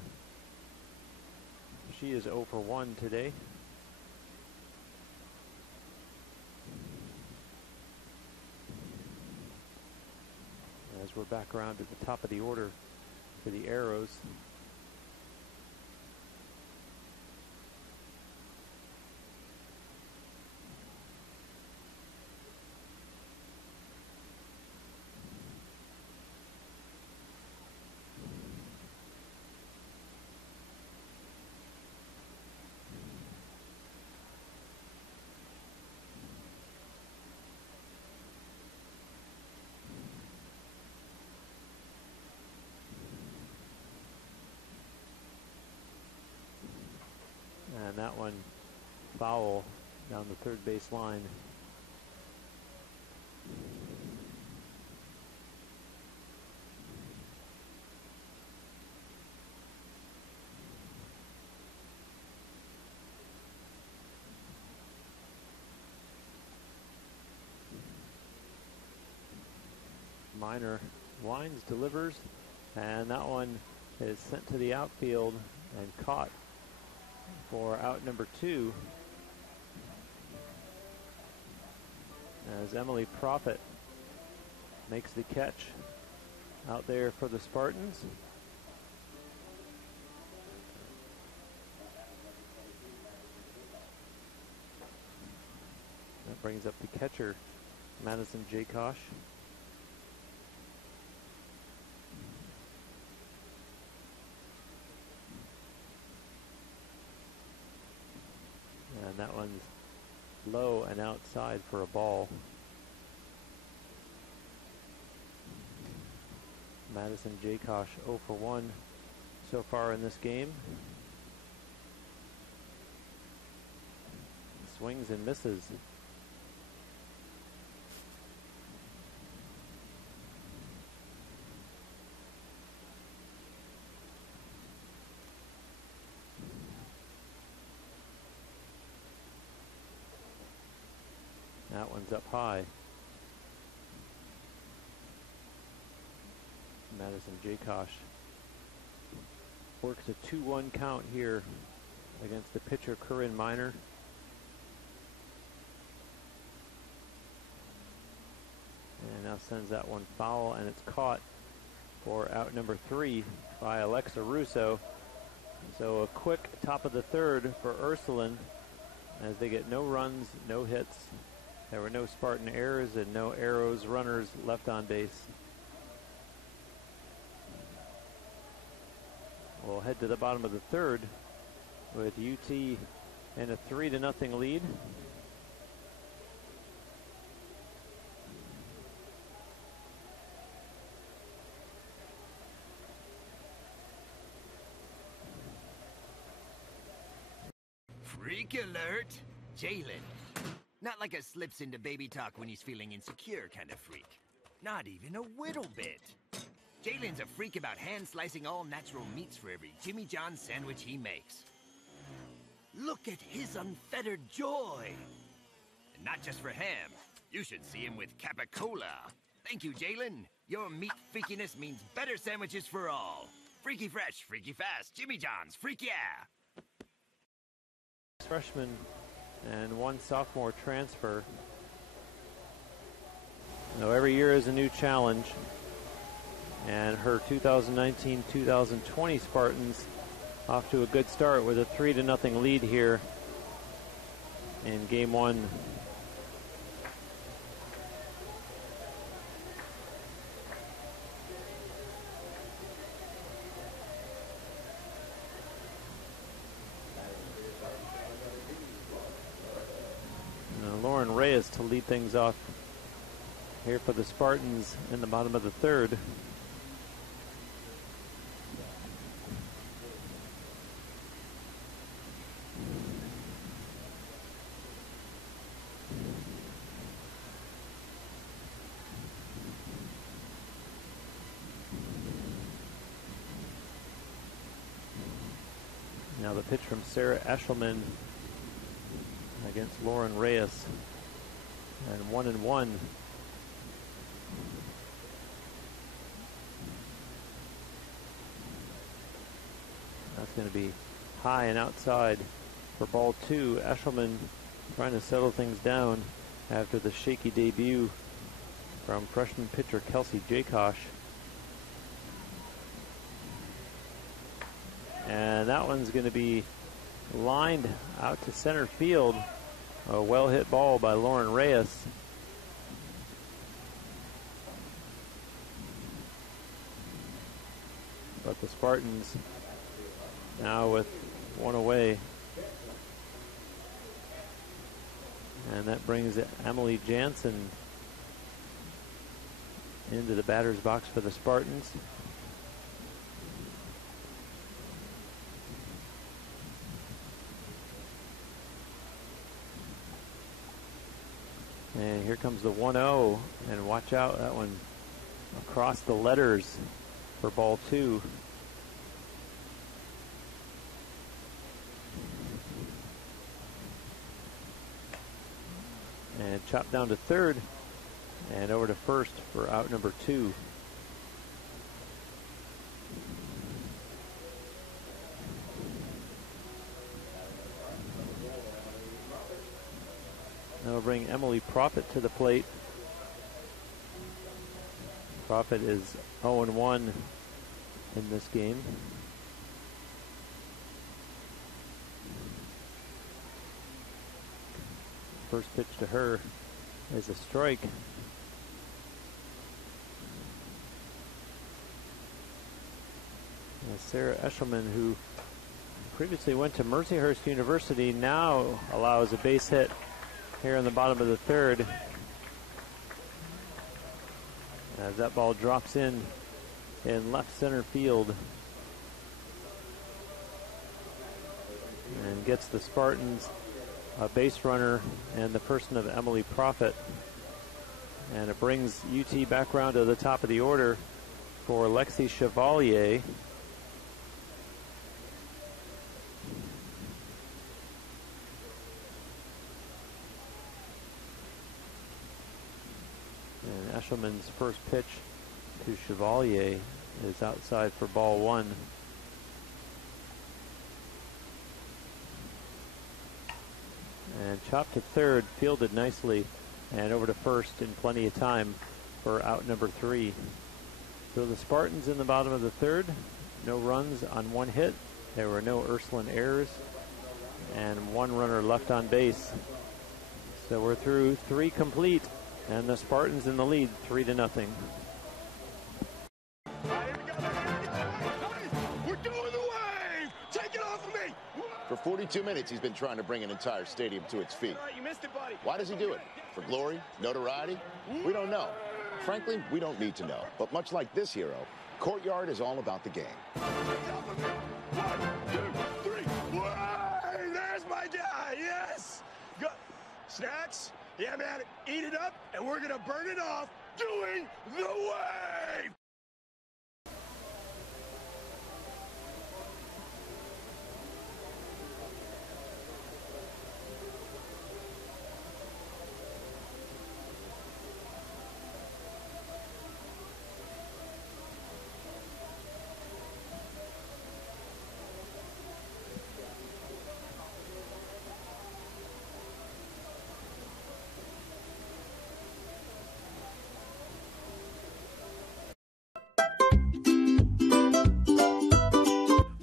She is 0 for 1 today. As we're back around at the top of the order for the Arrows. And that one foul down the third base line. Minor winds, delivers, and that one is sent to the outfield and caught for out number 2 as Emily Prophet makes the catch out there for the Spartans. That brings up the catcher, Madison Jakosh. And that one's low and outside for a ball. Madison Jakosh 0 for 1 so far in this game. Swings and misses. That one's up high. Madison Jakosh works a 2-1 count here against the pitcher Corinne Miner. And now sends that one foul, and it's caught for out number 3 by Alexa Russo. So a quick top of the third for Ursuline as they get no runs, no hits. There were no Spartan errors and no arrows runners left on base. We'll head to the bottom of the third with UT in a 3-0 lead. Freak alert! Jalen. Not like a slips into baby talk when he's feeling insecure kind of freak. Not even a whittle bit. Jalen's a freak about hand-slicing all-natural meats for every Jimmy John sandwich he makes. Look at his unfettered joy! And not just for ham. You should see him with Capicola. Thank you, Jalen. Your meat freakiness means better sandwiches for all. Freaky fresh, freaky fast, Jimmy John's, freak yeah! Freshman and 1 sophomore transfer. Now every year is a new challenge, and her 2019-2020 Spartans off to a good start with a 3-0 lead here in game 1. Lauren Reyes to lead things off here for the Spartans in the bottom of the third. Now the pitch from Sarah Eshelman against Lauren Reyes, and 1-1. That's going to be high and outside for ball 2. Eshelman trying to settle things down after the shaky debut from freshman pitcher Kelsey Jakosh. And that one's going to be lined out to center field. A well-hit ball by Lauren Reyes. But the Spartans now with 1 away. And that brings Emily Janssen into the batter's box for the Spartans. And here comes the 1-0, and watch out, that one across the letters for ball 2. And chopped down to third and over to first for out number 2. Now we'll bring Emily Profit to the plate. Profit is 0-1 in this game. First pitch to her is a strike. And Sarah Eshelman, who previously went to Mercyhurst University, now allows a base hit here in the bottom of the third. As that ball drops in left center field. And gets the Spartans a base runner and the person of Emily Profit. And it brings UT back around to the top of the order for Lexy Chevallier. And Eshelman's first pitch to Chevallier is outside for ball 1. And chopped to third, fielded nicely, and over to first in plenty of time for out number 3. So the Spartans in the bottom of the third, no runs on 1 hit. There were no Ursuline errors, and 1 runner left on base. So we're through 3 complete, and the Spartans in the lead 3-0. We're doing the wave! Take it off of me! For 42 minutes, he's been trying to bring an entire stadium to its feet. You missed it, buddy. Why does he do it? For glory? Notoriety? We don't know. Frankly, we don't need to know. But much like this hero, Courtyard is all about the game. 1, 2, 3. Way! There's my guy. Yes. Go. Snacks? Yeah, man. Eat it up, and we're gonna burn it off doing the wave.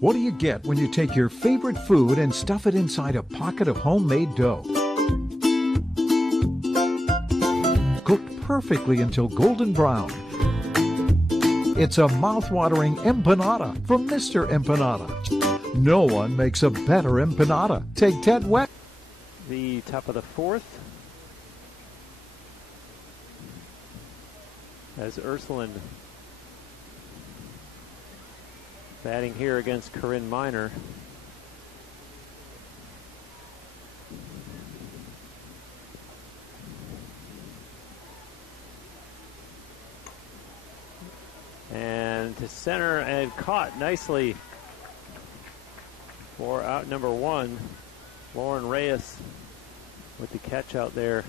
What do you get when you take your favorite food and stuff it inside a pocket of homemade dough? Cooked perfectly until golden brown. It's a mouth-watering empanada from Mr. Empanada. No one makes a better empanada. Take Ted West. The top of the 4th. As Ursuline batting here against Corinne Miner. And to center and caught nicely for out number 1. Lauren Reyes with the catch out there.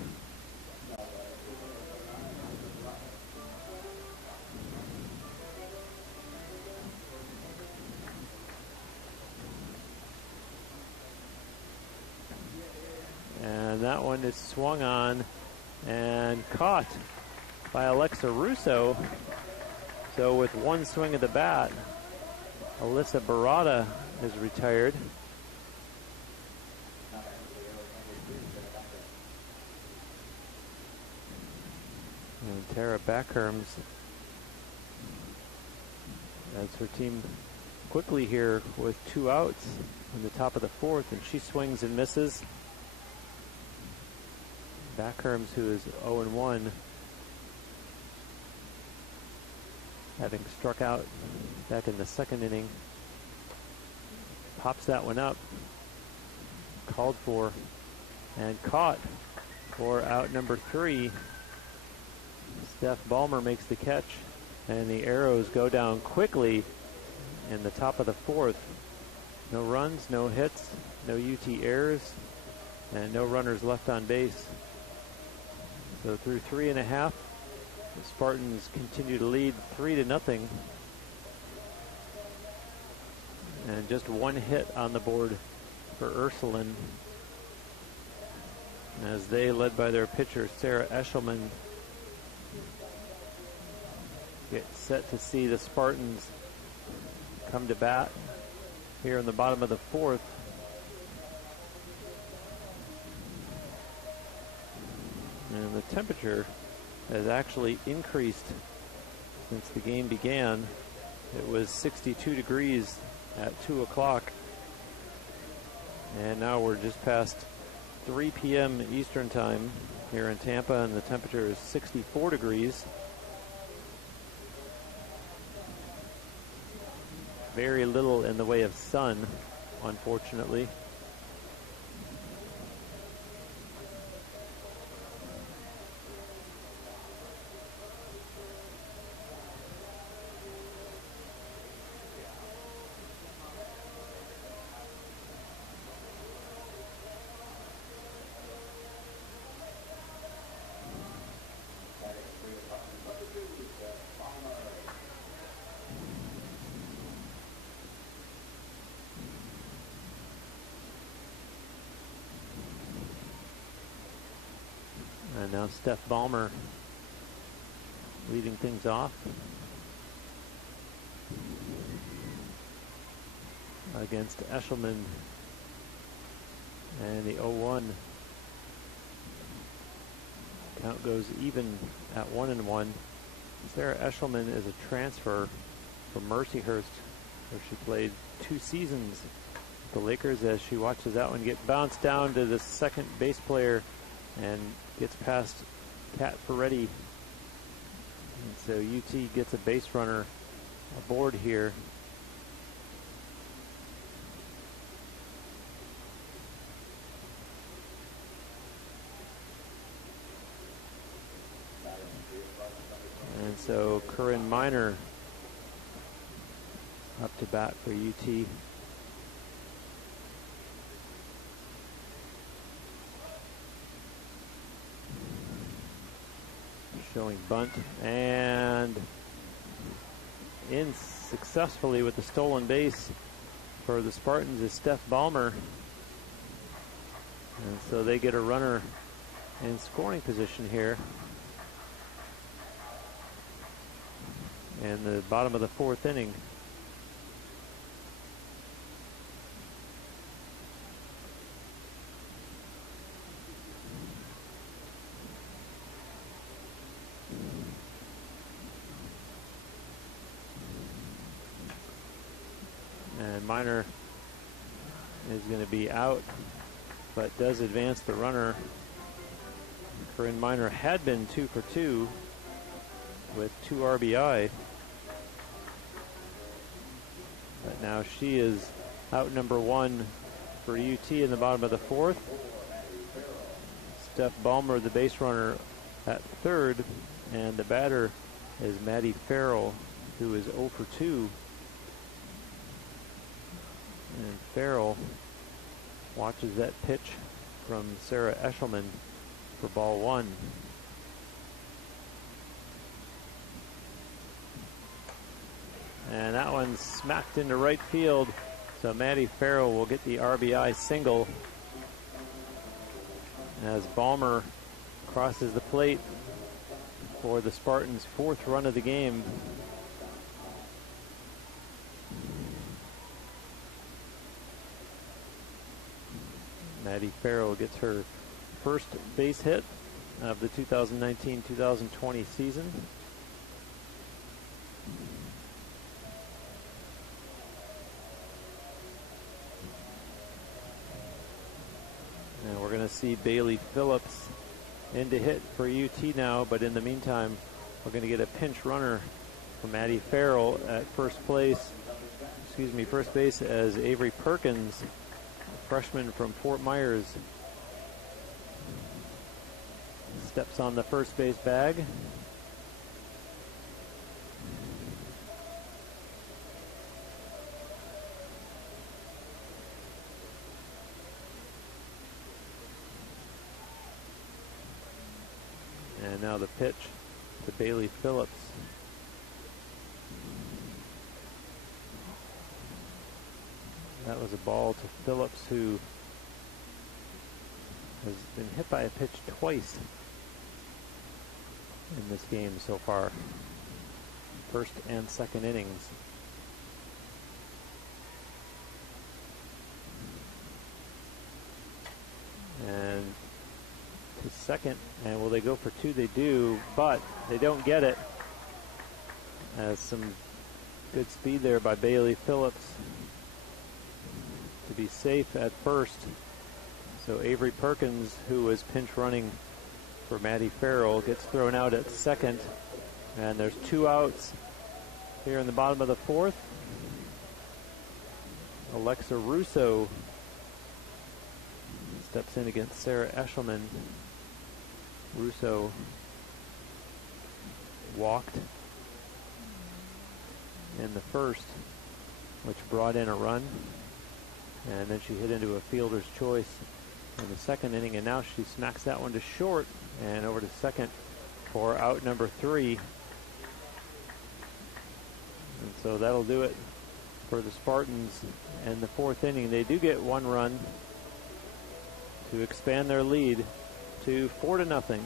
And that one is swung on and caught by Alexa Russo. So with 1 swing of the bat, Alyssa Barada is retired. And Tara Backherms as her team quickly here with 2 outs in the top of the 4th, and she swings and misses. Backherms, who is 0-1, having struck out back in the 2nd inning, pops that one up, called for and caught for out number 3. Steph Ballmer makes the catch, and the arrows go down quickly in the top of the 4th. No runs, no hits, no UT errors, and no runners left on base. So through 3.5, the Spartans continue to lead 3-0. And just one hit on the board for Ursuline, as they, led by their pitcher Sarah Eshelman, get set to see the Spartans come to bat here in the bottom of the 4th. And the temperature has actually increased since the game began. It was 62 degrees at 2 o'clock. And now we're just past 3 p.m. Eastern time here in Tampa, and the temperature is 64 degrees. Very little in the way of sun, unfortunately. And now Steph Ballmer leading things off against Eshelman, and the 0-1 count goes even at 1-1. Sarah Eshelman is a transfer from Mercyhurst, where she played 2 seasons with the Lakers, as she watches that one get bounced down to the second base player and gets past Kat Ferretti. And so UT gets a base runner aboard here. And so Corinne Miner up to bat for UT. Showing bunt, and in successfully with the stolen base for the Spartans is Steph Ballmer. And so they get a runner in scoring position here in the bottom of the 4th inning. And Miner is going to be out, but does advance the runner. Corinne Miner had been 2 for 2 with 2 RBI, but now she is out number 1 for UT in the bottom of the 4th. Steph Ballmer, the base runner, at 3rd, and the batter is Maddie Farrell, who is 0 for 2. And Farrell watches that pitch from Sarah Eshelman for ball 1. And that one smacked into right field. So Maddie Farrell will get the RBI single as Ballmer crosses the plate for the Spartans' 4th run of the game. Maddie Farrell gets her first base hit of the 2019-2020 season. And we're going to see Bailey Phillips in to hit for UT now, but in the meantime, we're going to get a pinch runner for Maddie Farrell at first base as Avery Perkins, freshman from Fort Myers, steps on the first base bag. And now the pitch to Bailey Phillips. That was a ball to Phillips, who has been hit by a pitch twice in this game so far. First and second innings. And to second, and will they go for two? They do, but they don't get it. Some good speed there by Bailey Phillips to be safe at first. So Avery Perkins, who was pinch running for Maddie Farrell, gets thrown out at second. And there's 2 outs here in the bottom of the fourth. Alexa Russo steps in against Sarah Eshelman. Russo walked in the first, which brought in a run. And then she hit into a fielder's choice in the second inning, and now she smacks that one to short and over to second for out number 3. And so that'll do it for the Spartans in the fourth inning. They do get 1 run to expand their lead to 4-0.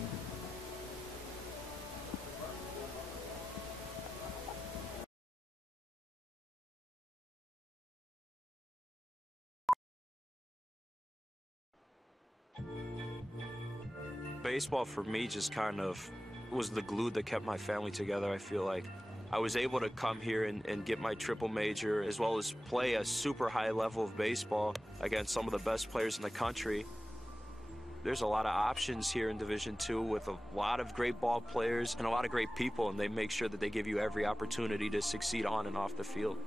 Baseball for me just kind of was the glue that kept my family together. I feel like I was able to come here and get my triple major, as well as play a super high level of baseball against some of the best players in the country. There's a lot of options here in Division II with a lot of great ball players and a lot of great people, and they make sure that they give you every opportunity to succeed on and off the field.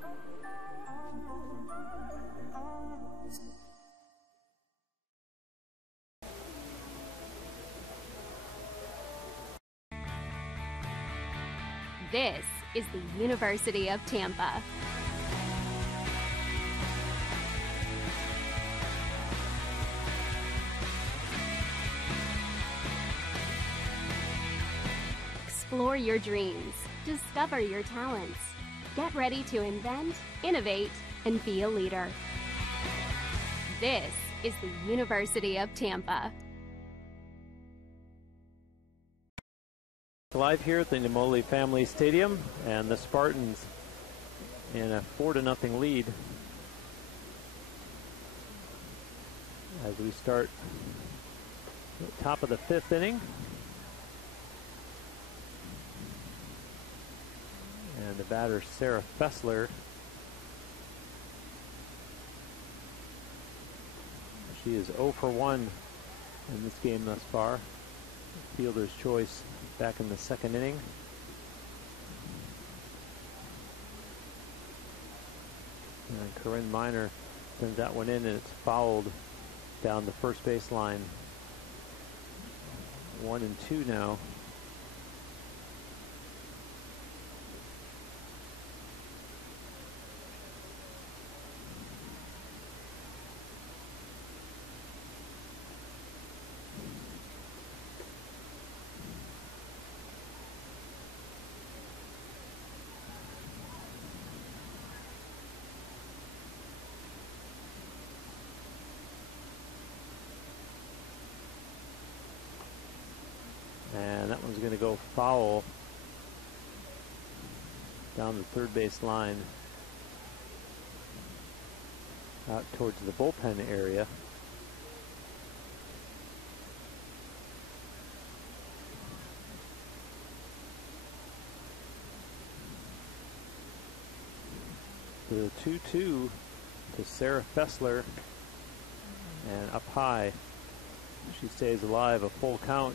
This is the University of Tampa. Explore your dreams. Discover your talents. Get ready to invent, innovate, and be a leader. This is the University of Tampa. Live here at the Nemoli Family Stadium, and the Spartans in a 4-0 lead as we start the top of the 5th inning. And the batter, Sarah Fessler. She is 0 for 1 in this game thus far. Fielder's choice back in the second inning. And Corinne Miner sends that one in, and it's fouled down the first base line. 1-2 now. And that one's going to go foul down the third base line out towards the bullpen area. The 2-2 to Sarah Fessler, and up high. She stays alive, a full count.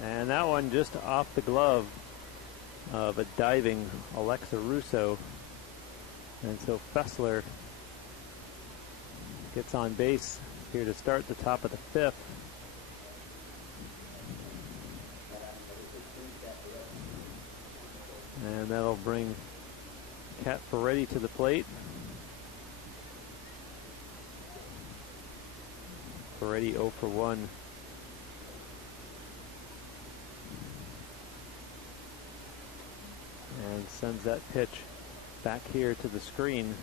And that one just off the glove of a diving Alexa Russo. And so Fessler gets on base here to start the top of the 5th. And that'll bring Cat Ferretti to the plate. Ferretti 0 for 1. And sends that pitch back here to the screen.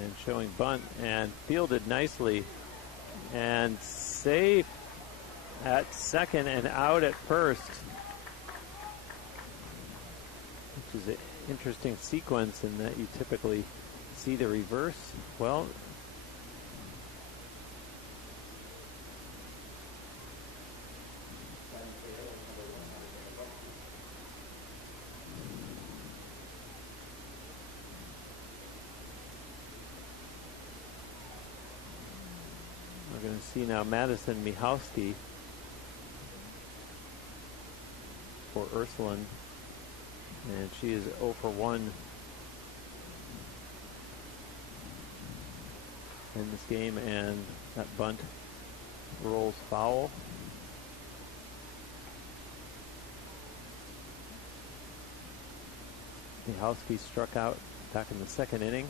And showing bunt and fielded nicely and safe at second and out at first, which is an interesting sequence in that you typically see the reverse. Well, we're going to see now Madison Michalski for Ursuline, and she is 0 for 1 in this game, and that bunt rolls foul. Michalski struck out back in the 2nd inning.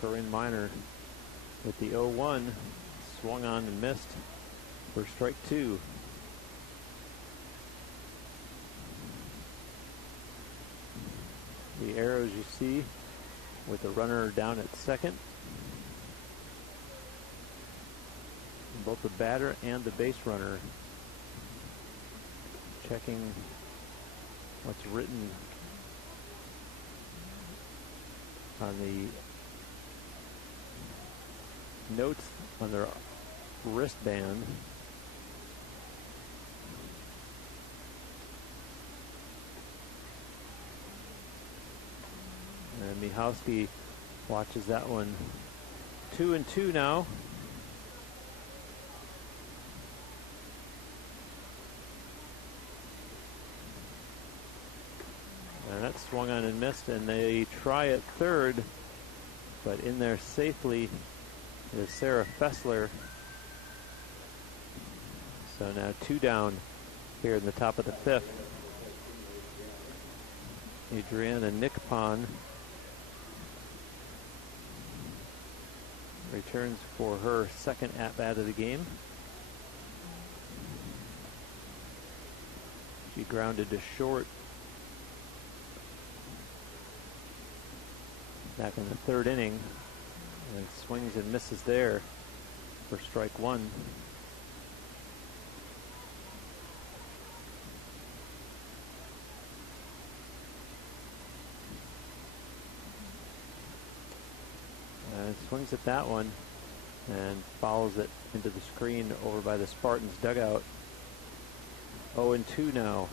Corinne Miner with the 0-1, swung on and missed for strike 2. The arrows you see with the runner down at second. Both the batter and the base runner checking what's written on the notes on their wristband. And Michalski watches that one. 2-2 now. And that swung on and missed, and they try at third, but in there safely is Sarah Fessler. So now 2 down here in the top of the 5th. Adriana Nickpon returns for her 2nd at-bat of the game. She grounded to short back in the 3rd inning, and swings and misses there for strike 1. And swings at that one and follows it into the screen over by the Spartans dugout. 0-2 now.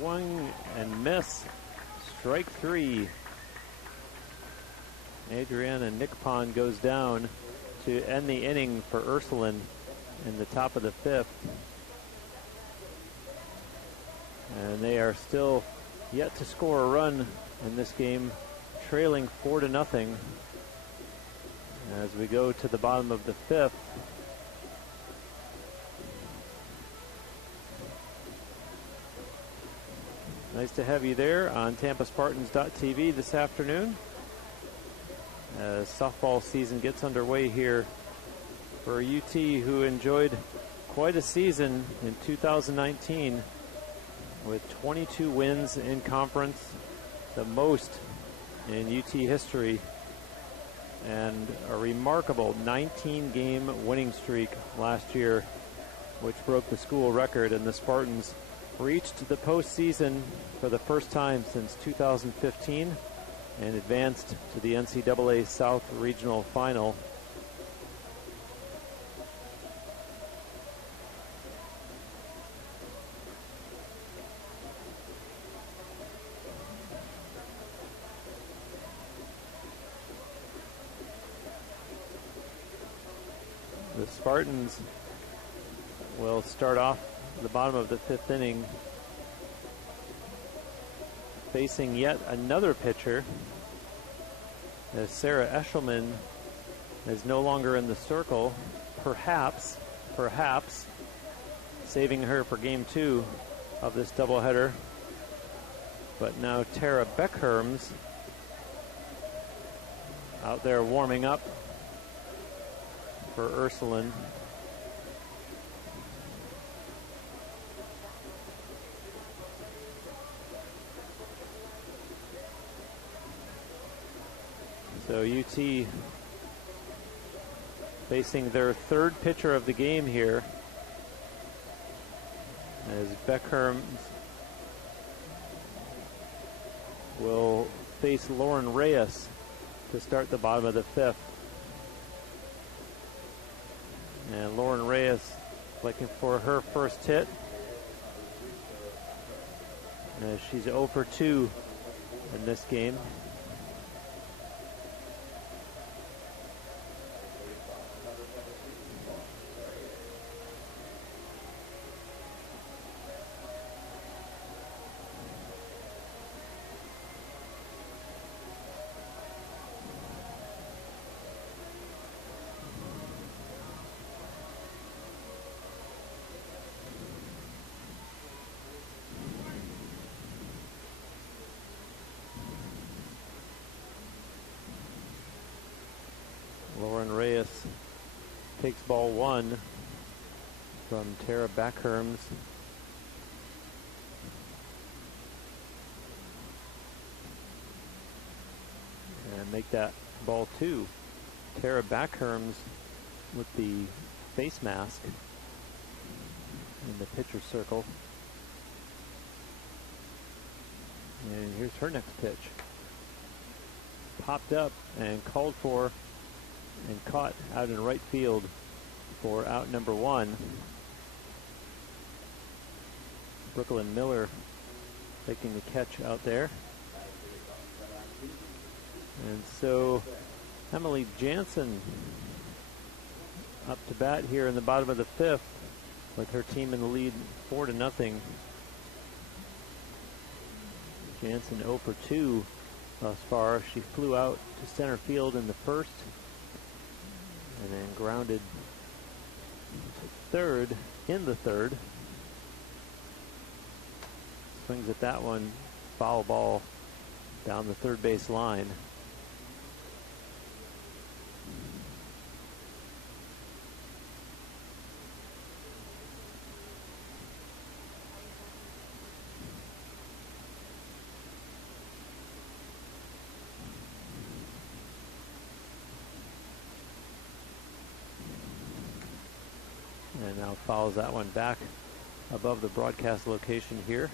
Swing and miss. Strike 3. Adriana Nickpon goes down to end the inning for Ursuline in the top of the 5th. And they are still yet to score a run in this game, trailing 4-0 as we go to the bottom of the 5th. Nice to have you there on TampaSpartans.tv this afternoon as softball season gets underway here for UT, who enjoyed quite a season in 2019 with 22 wins in conference, the most in UT history, and a remarkable 19-game winning streak last year, which broke the school record, and the Spartans reached the postseason for the first time since 2015 and advanced to the NCAA South Regional Final. The Spartans will start off the bottom of the 5th inning facing yet another pitcher, as Sarah Eshelman is no longer in the circle, perhaps saving her for game 2 of this doubleheader. But now Tara Beckherms out there warming up for Ursuline. So UT facing their 3rd pitcher of the game here, as Beckherms will face Lauren Reyes to start the bottom of the 5th. And Lauren Reyes looking for her first hit, as she's 0 for 2 in this game. Lauren Reyes takes ball 1 from Tara Beckherms. And make that ball 2. Tara Beckherms with the face mask in the pitcher circle. And here's her next pitch. Popped up and called for and caught out in right field for out number 1. Brooklyn Miller taking the catch out there. And so Emily Janssen up to bat here in the bottom of the 5th with her team in the lead 4-0. Janssen 0 for 2 thus far. She flew out to center field in the 1st and then grounded to 3rd in the 3rd. Swings at that one, foul ball down the 3rd base line. And now follows that one back above the broadcast location here.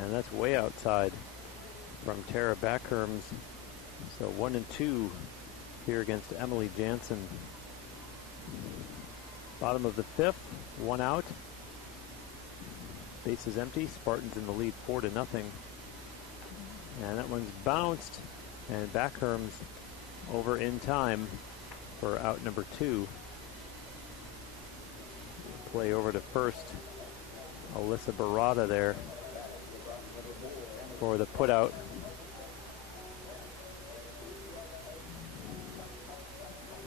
And that's way outside from Tara Beckherms. So 1-2 here against Emily Janssen. Bottom of the 5th, 1 out. Base is empty. Spartans in the lead 4-0. And that one's bounced, and Beckherms over in time for out number 2. Play over to first. Alyssa Barada there for the put out.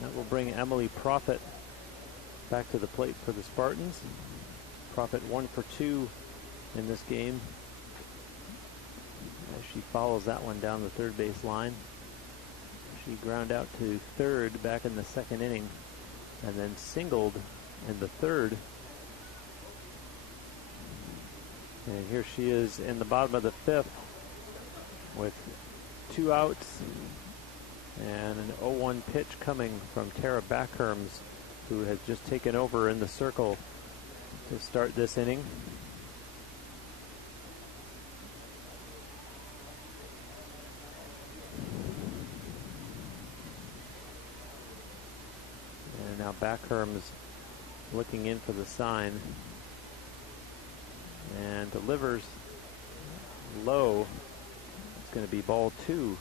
That will bring Emily Profit back to the plate for the Spartans. Profit 1 for 2 in this game as she follows that one down the third base line. She ground out to third back in the second inning and then singled in the third. And here she is in the bottom of the fifth with 2 outs and an 0-1 pitch coming from Tara Backherms, who has just taken over in the circle to start this inning. And now Backherms looking in for the sign and delivers low. It's going to be ball 2.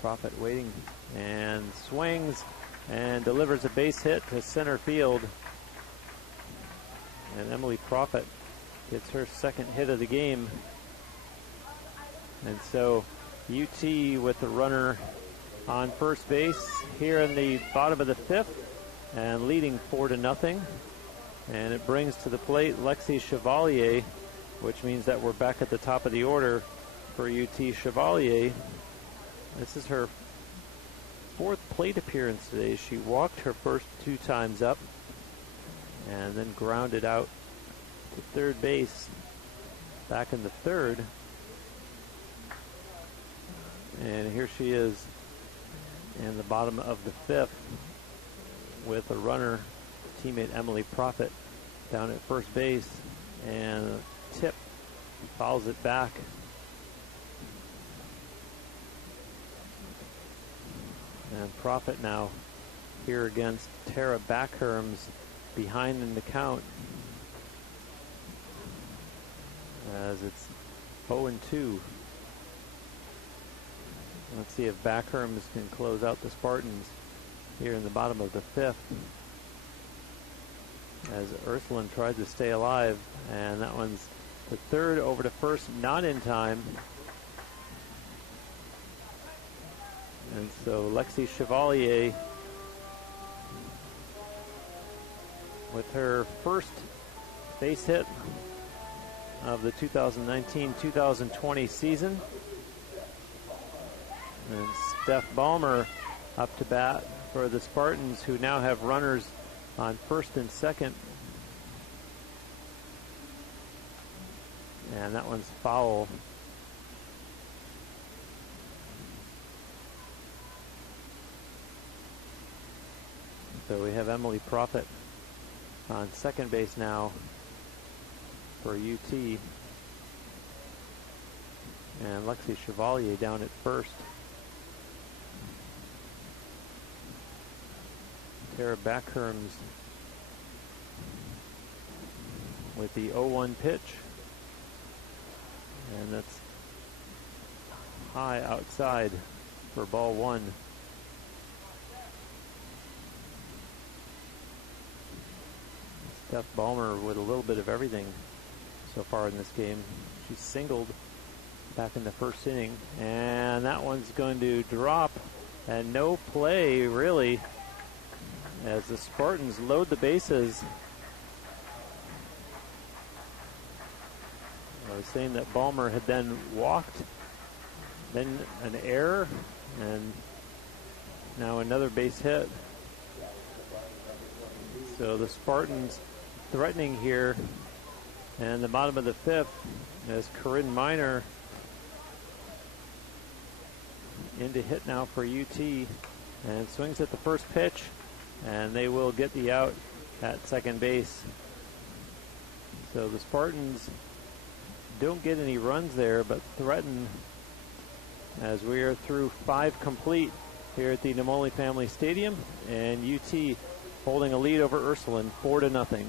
Profit waiting and swings and delivers a base hit to center field. And Emily Profit gets her second hit of the game. And so UT with the runner on first base here in the bottom of the fifth and leading 4-0. And it brings to the plate Lexy Chevallier, which means that we're back at the top of the order for UT. Chevallier, this is her 4th plate appearance today. She walked her first 2 times up and then grounded out to third base back in the third. And here she is in the bottom of the fifth with a runner, teammate Emily Profit, down at first base, and a tip. He fouls it back. And Profit now here against Tara Backherms, behind in the count as it's 0-2. Let's see if Backherms can close out the Spartans here in the bottom of the fifth as Ursuline tries to stay alive, and that one's to third, over to first, not in time. And so Lexy Chevallier with her first base hit of the 2019-2020 season. And Steph Ballmer up to bat for the Spartans, who now have runners on first and second. And that one's foul. So we have Emily Profit on second base now for UT. And Lexy Chevallier down at first. Tara Backherms with the 0-1 pitch. And that's high outside for ball 1. Steph Ballmer with a little bit of everything so far in this game. She singled back in the first inning, and that one's going to drop, and no play really as the Spartans load the bases. I was saying that Ballmer had then walked, then an error, and now another base hit. So the Spartans threatening here, and the bottom of the fifth as Corinne Miner into hit now for UT, and swings at the first pitch, and they will get the out at second base. So the Spartans don't get any runs there, but threaten as we are through 5 complete here at the Namoli Family Stadium, and UT holding a lead over Ursuline 4-0.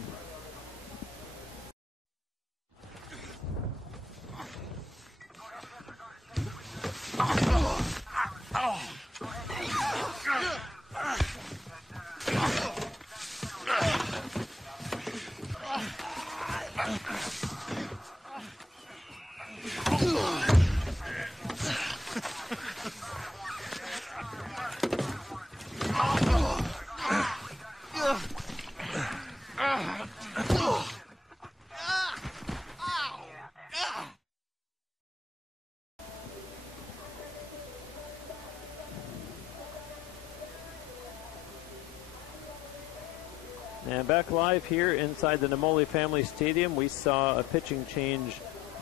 And back live here inside the Namoli Family Stadium, we saw a pitching change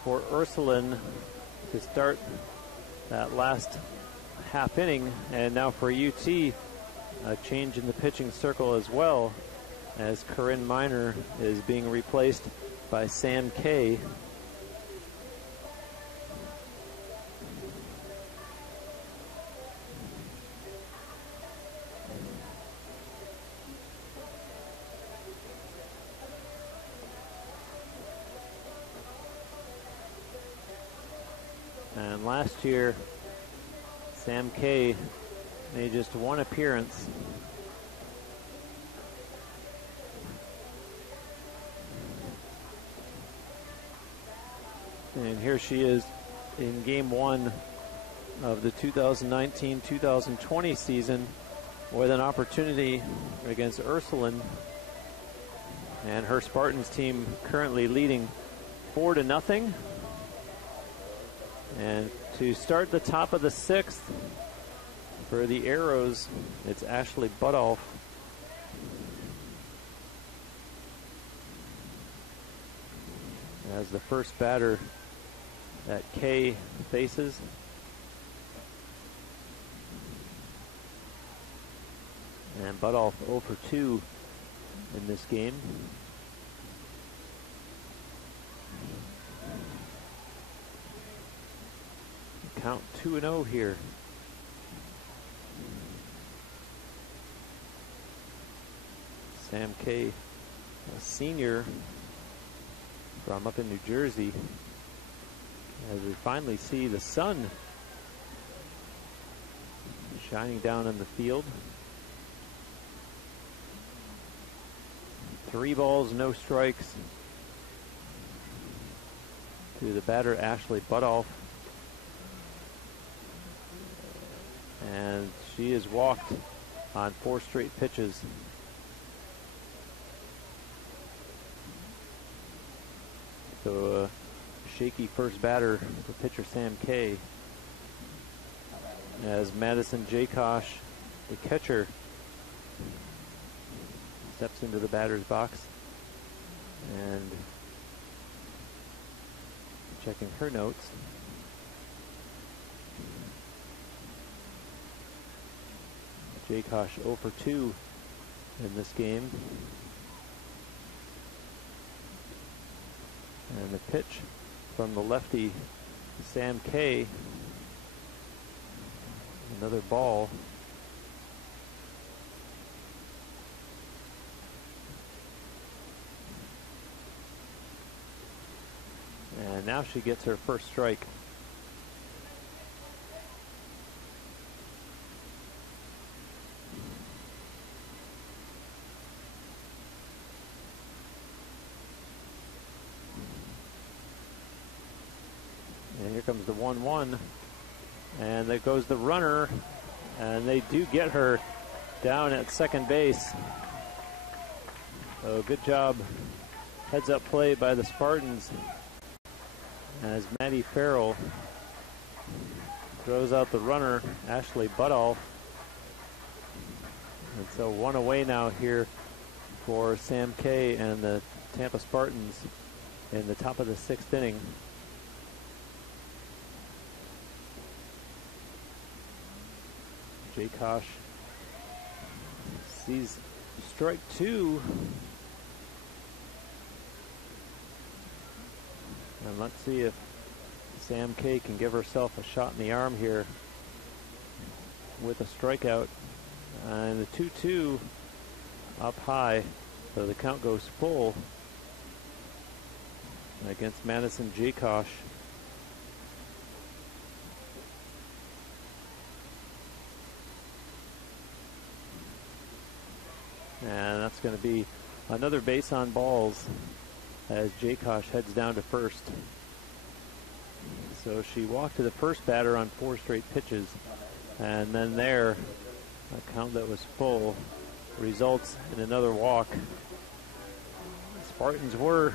for Ursuline to start that last half inning. And now for UT, a change in the pitching circle as well, as Corinne Miner is being replaced by Sam Kay. And last year, Sam Kay made just one appearance. And here she is in game one of the 2019-2020 season with an opportunity against Ursuline. And her Spartans team currently leading 4-0. And to start the top of the sixth for the Arrows, it's Ashley Butoff. As the first batter that Kay faces. And Butoff 0 for 2 in this game. Count 2-0 here. Sam Kay, a senior from up in New Jersey, as we finally see the sun shining down on the field. 3 balls, no strikes to the batter Ashley Butoff. And she has walked on 4 straight pitches. So a shaky first batter for pitcher Sam Kay, as Madison Jakosh, the catcher, steps into the batter's box and checking her notes. Jakosh 0 for 2 in this game. And the pitch from the lefty Sam Kay. Another ball. And now she gets her first strike. Comes the 1-1, and there goes the runner, and they do get her down at second base. So good job, heads up play by the Spartans, as Maddie Farrell throws out the runner, Ashley Butoff. And so 1 away now here for Sam Kay and the Tampa Spartans in the top of the 6th inning. Jakosh sees strike 2. And let's see if Sam Kay can give herself a shot in the arm here with a strikeout. And the 2-2 up high, so the count goes full against Madison Jakosh. And that's going to be another base on balls as Jakosh heads down to first. So she walked to the first batter on 4 straight pitches, and then there, a count that was full results in another walk. Spartans were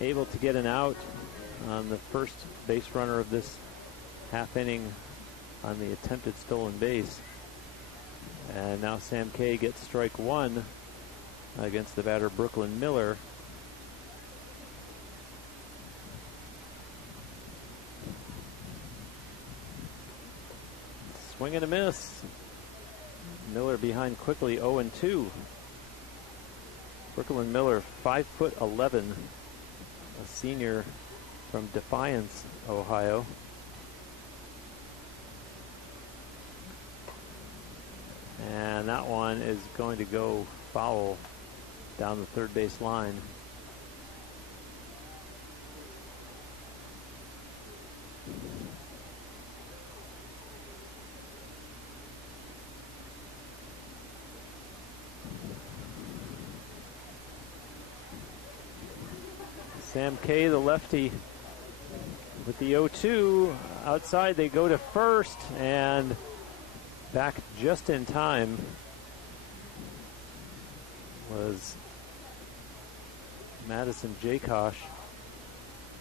able to get an out on the first base runner of this half inning on the attempted stolen base. And now Sam Kay gets strike 1 against the batter Brooklyn Miller. Swing and a miss. Miller behind quickly, 0-2. Brooklyn Miller, 5'11", a senior from Defiance, Ohio. And that one is going to go foul down the third base line. Sam Kay, the lefty, with the 0-2 outside. They go to first, and back just in time was Madison Jakosh,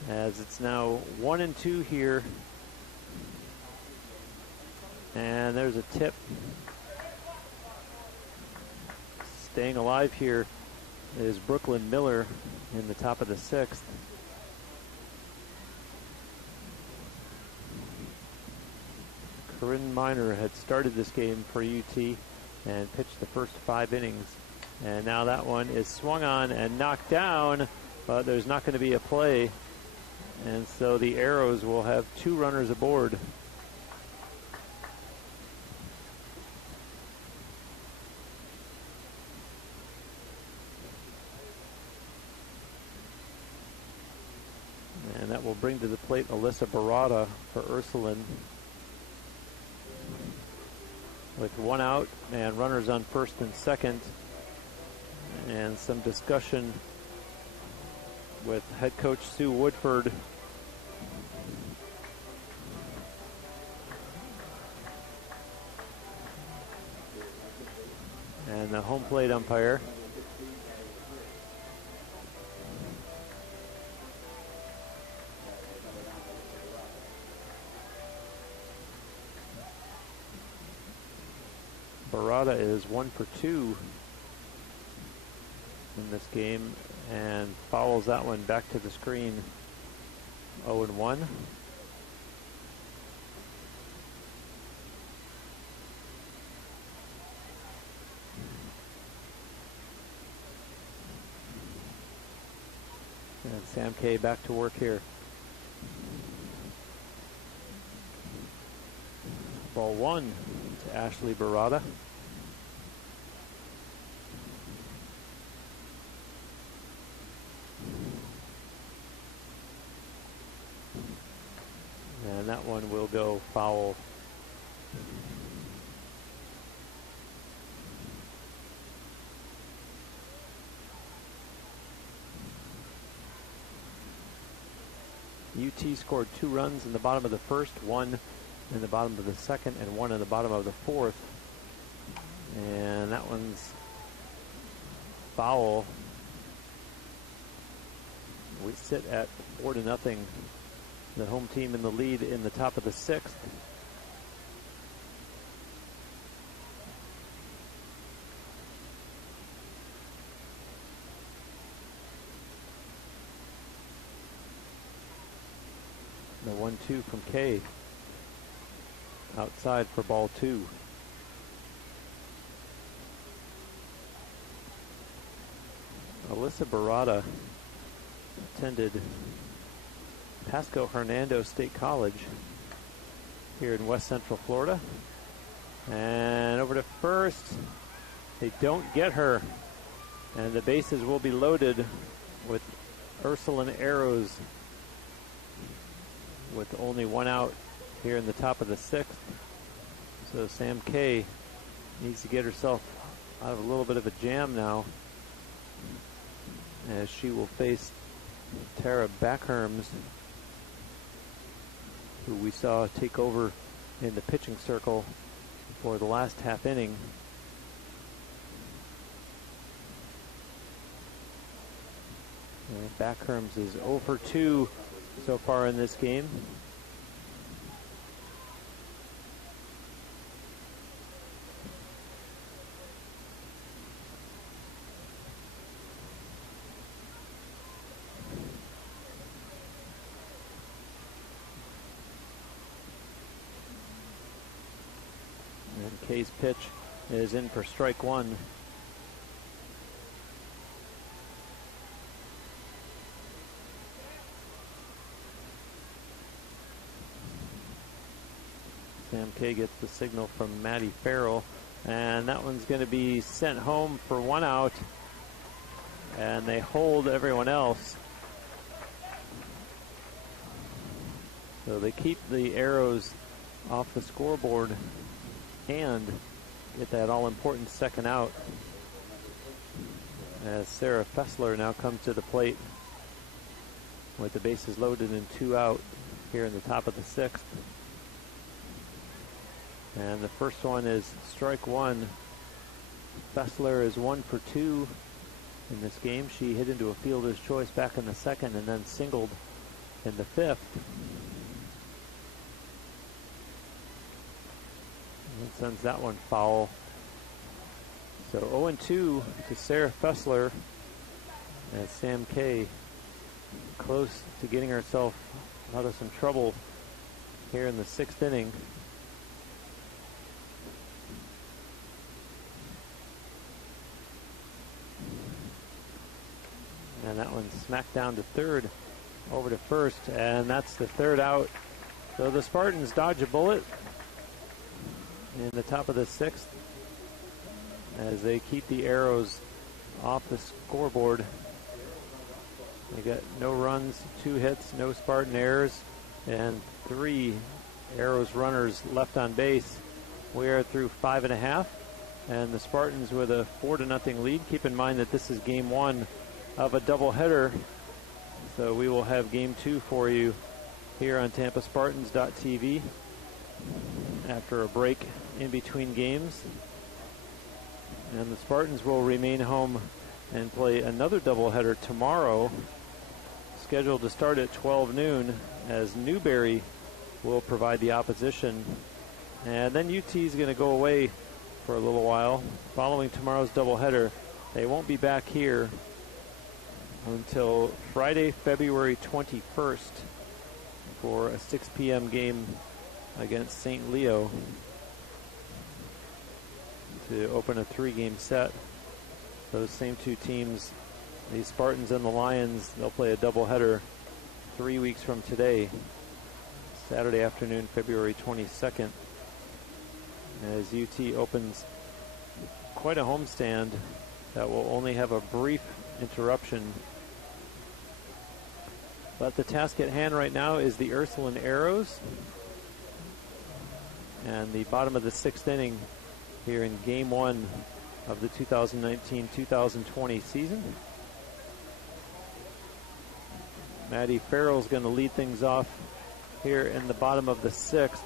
as it's now 1-2 here. And there's a tip. Staying alive here is Brooklyn Miller in the top of the 6th. Corinne Miner had started this game for UT and pitched the first 5 innings. And now that one is swung on and knocked down, but there's not going to be a play. And so the Arrows will have 2 runners aboard. And that will bring to the plate Alyssa Barada for Ursuline. With 1 out and runners on first and second, and some discussion with head coach Sue Woodford. And the home plate umpire. Barada is 1 for 2 in this game and fouls that one back to the screen. 0-1. And Sam Kay back to work here. Ball 1 to Ashley Barada. And that one will go foul. UT scored 2 runs in the bottom of the first, 1 in the bottom of the second, and 1 in the bottom of the fourth. And that one's foul. We sit at 4-0. The home team in the lead in the top of the 6th. The 1-2 from Kay. Outside for ball 2. Alyssa Barada attended Pasco Hernando State College here in West Central Florida. And over to first. They don't get her. And the bases will be loaded with Ursuline Arrows with only 1 out here in the top of the 6th. So Sam Kay needs to get herself out of a little bit of a jam now, as she will face Tara Backherms who we saw take over in the pitching circle for the last half inning. And Backherms is 0 for 2 so far in this game. And Kay's pitch is in for strike one. Sam Kay gets the signal from Matty Farrell, and that one's going to be sent home for 1 out, and they hold everyone else. So they keep the arrows off the scoreboard and get that all-important second out as Sarah Fessler now comes to the plate with the bases loaded and 2 out here in the top of the 6th. And the first one is strike one. Fessler is 1 for 2 in this game. She hit into a fielder's choice back in the 2nd and then singled in the 5th. And sends that one foul. So 0-2 to Sarah Fessler as Sam Kay close to getting herself out of some trouble here in the 6th inning. And that one smacked down to third, over to first, and that's the 3rd out. So the Spartans dodge a bullet in the top of the 6th as they keep the arrows off the scoreboard. They got no runs, 2 hits, no Spartan errors, and 3 arrows runners left on base. We are through 5.5, and the Spartans with a 4-0 lead. Keep in mind that this is game 1 of a doubleheader, so we will have game 2 for you here on TampaSpartans.tv after a break in between games. And the Spartans will remain home and play another doubleheader tomorrow, scheduled to start at 12 noon, as Newberry will provide the opposition. And then UT is going to go away for a little while. Following tomorrow's doubleheader, they won't be back here until Friday, February 21st for a 6 p.m. game against St. Leo to open a 3-game set. Those same 2 teams, the Spartans and the Lions, they'll play a doubleheader 3 weeks from today, Saturday afternoon, February 22nd, as UT opens quite a homestand that will only have a brief interruption. But the task at hand right now is the Ursuline Arrows, and the bottom of the 6th inning here in game 1 of the 2019-2020 season. Maddie Farrell's going to lead things off here in the bottom of the 6th.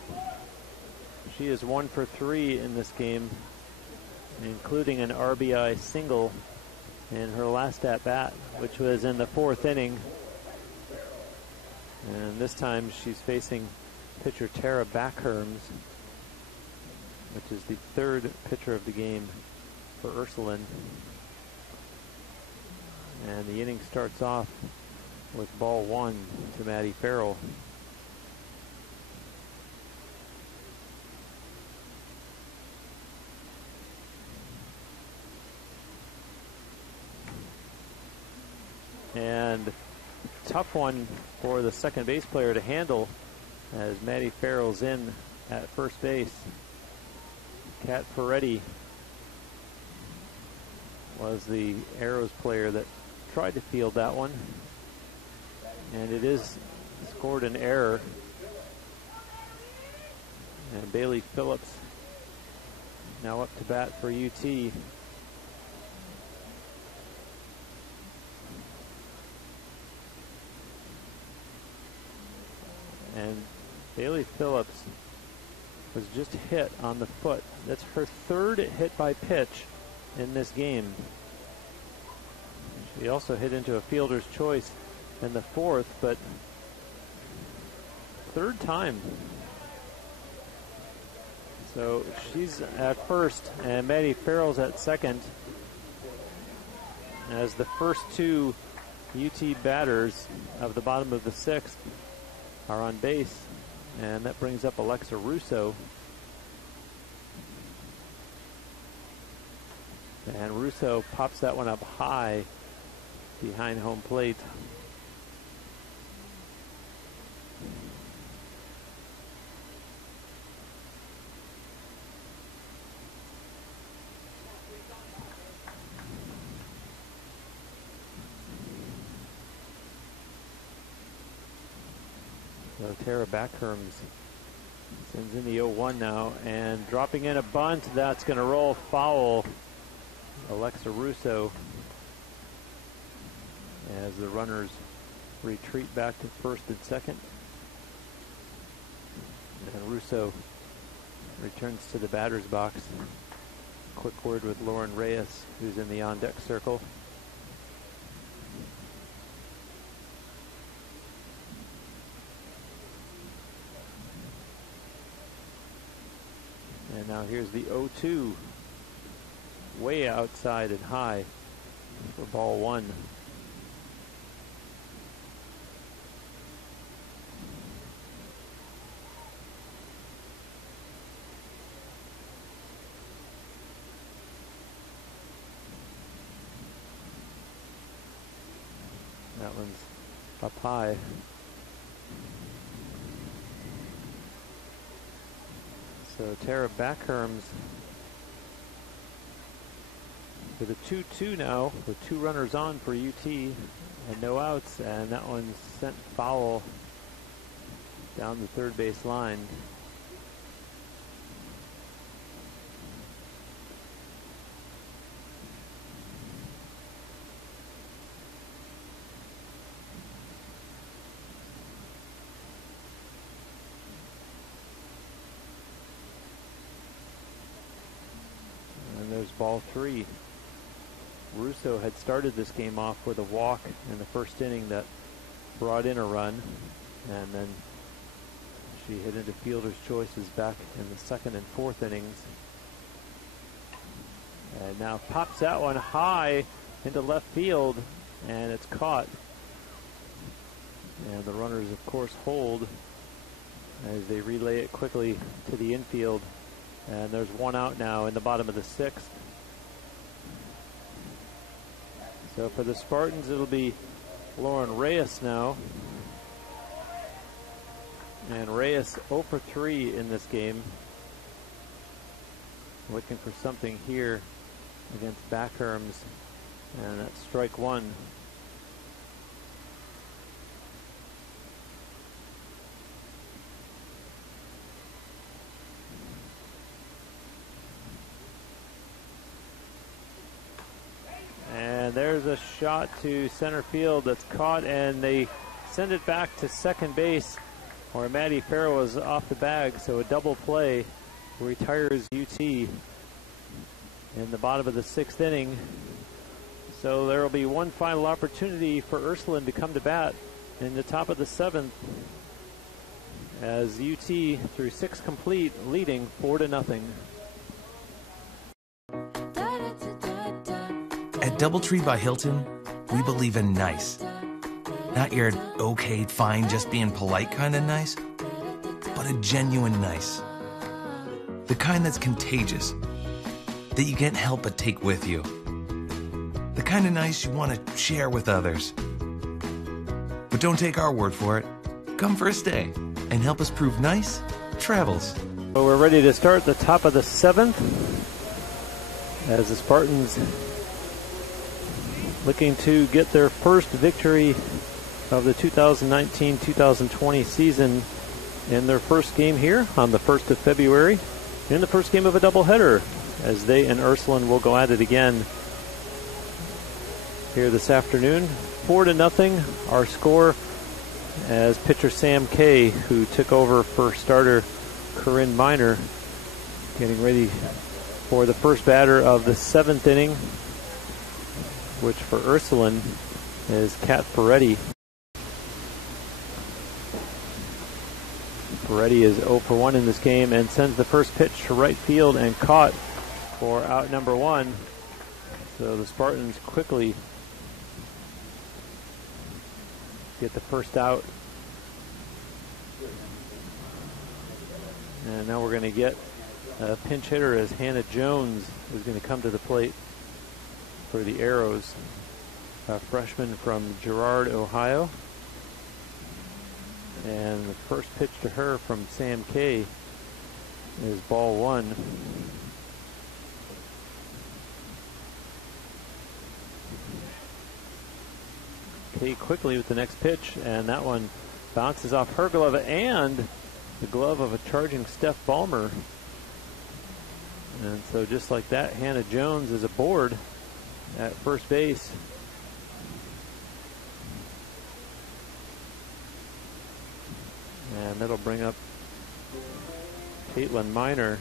She is 1 for 3 in this game, including an RBI single in her last at-bat, which was in the 4th inning. And this time she's facing pitcher Tara Backherms, which is the 3rd pitcher of the game for Ursuline. And the inning starts off with ball 1 to Maddie Farrell. And tough one for the second base player to handle as Maddie Farrell's in at first base. Kat Peretti was the Arrows player that tried to field that one, and it is scored an error. And Bailey Phillips now up to bat for UT. And Bailey Phillips was just hit on the foot. That's her third hit by pitch in this game. She also hit into a fielder's choice in the fourth, but third time. So she's at first, and Maddie Farrell's at second, as the first two UT batters of the bottom of the sixth are on base, and that brings up Alexa Russo. And Russo pops that one up high behind home plate. So Tara Backherms sends in the 0-1 now, and dropping in a bunt, that's going to roll foul. Alexa Russo, as the runners retreat back to first and second. And Russo returns to the batter's box. Quick word with Lauren Reyes, who's in the on-deck circle. And now here's the 0-2. Way outside and high for ball one. That one's up high. So Tara Backherms with a 2-2 now, with two runners on for UT and no outs, and that one's sent foul down the third base line. And there's ball three. Russo had started this game off with a walk in the first inning that brought in a run, and then she hit into fielder's choices back in the second and fourth innings. And now pops that one high into left field, and it's caught. And the runners, of course, hold as they relay it quickly to the infield. And there's one out now in the bottom of the sixth. So for the Spartans, it'll be Lauren Reyes now. And Reyes 0 for 3 in this game. Looking for something here against Backherms. And that's strike one. And there's a shot to center field that's caught, and they send it back to second base, where Maddie Farrell was off the bag. So a double play retires UT in the bottom of the sixth inning. So there will be one final opportunity for Ursuline to come to bat in the top of the seventh, as UT, through 6 complete, leading 4-0. At DoubleTree by Hilton, we believe in nice. Not your okay, fine, just being polite kind of nice, but a genuine nice. The kind that's contagious, that you can't help but take with you. The kind of nice you want to share with others. But don't take our word for it. Come for a stay and help us prove nice travels. So we're ready to start the top of the seventh, as the Spartans looking to get their first victory of the 2019-2020 season in their first game here on the 1st of February, in the first game of a doubleheader, as they and Ursuline will go at it again here this afternoon. 4-0 our score as pitcher Sam Kay, who took over for starter Corinne Miner, getting ready for the first batter of the 7th inning, which for Ursuline is Kat Ferretti. Ferretti is 0 for 1 in this game and sends the first pitch to right field and caught for out number 1. So the Spartans quickly get the first out. And now we're going to get a pinch hitter as Hannah Jones is going to come to the plate for the Arrows. A freshman from Girard, Ohio. And the first pitch to her from Sam Kay is ball 1. Kay quickly with the next pitch, and that one bounces off her glove and the glove of a charging Steph Ballmer. And so just like that, Hannah Jones is aboard at first base. And that'll bring up Caitlin Miner.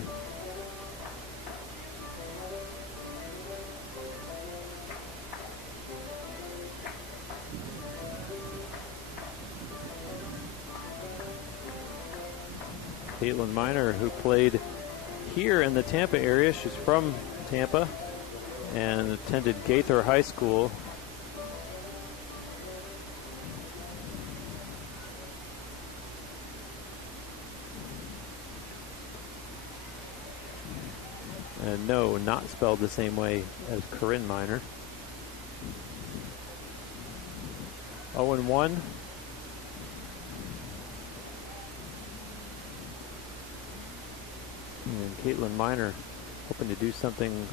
Caitlin Miner, who played here in the Tampa area. She's from Tampa and attended Gaither High School. And no, not spelled the same way as Corinne Miner. 0-1. And Caitlin Miner hoping to do something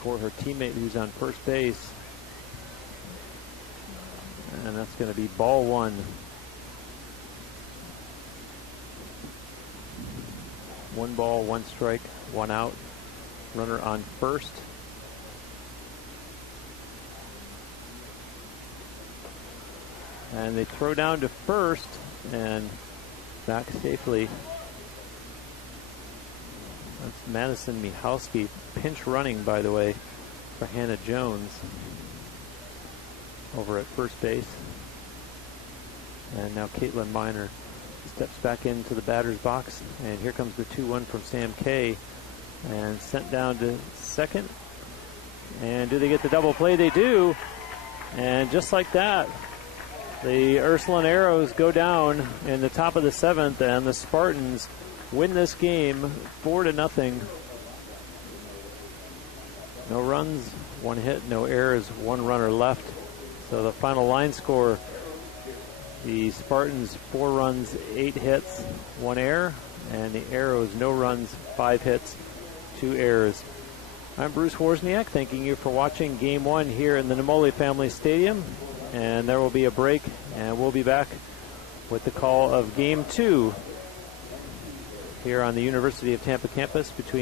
for her teammate who's on first base. And that's going to be ball 1. 1 ball, 1 strike, 1 out. Runner on first. And they throw down to first and back safely. That's Madison Michalski, pinch running, by the way, for Hannah Jones over at first base. And now Caitlin Miner steps back into the batter's box, and here comes the 2-1 from Sam Kay, and sent down to second. And do they get the double play? They do. And just like that, the Ursuline Arrows go down in the top of the 7th, and the Spartans win this game 4-0. No runs, 1 hit, no errors, 1 runner left. So the final line score, the Spartans 4 runs, 8 hits, 1 error, and the Arrows no runs, 5 hits, 2 errors. I'm Bruce Wozniak, thanking you for watching Game 1 here in the Namoli Family Stadium. And there will be a break, and we'll be back with the call of Game 2 here on the University of Tampa campus between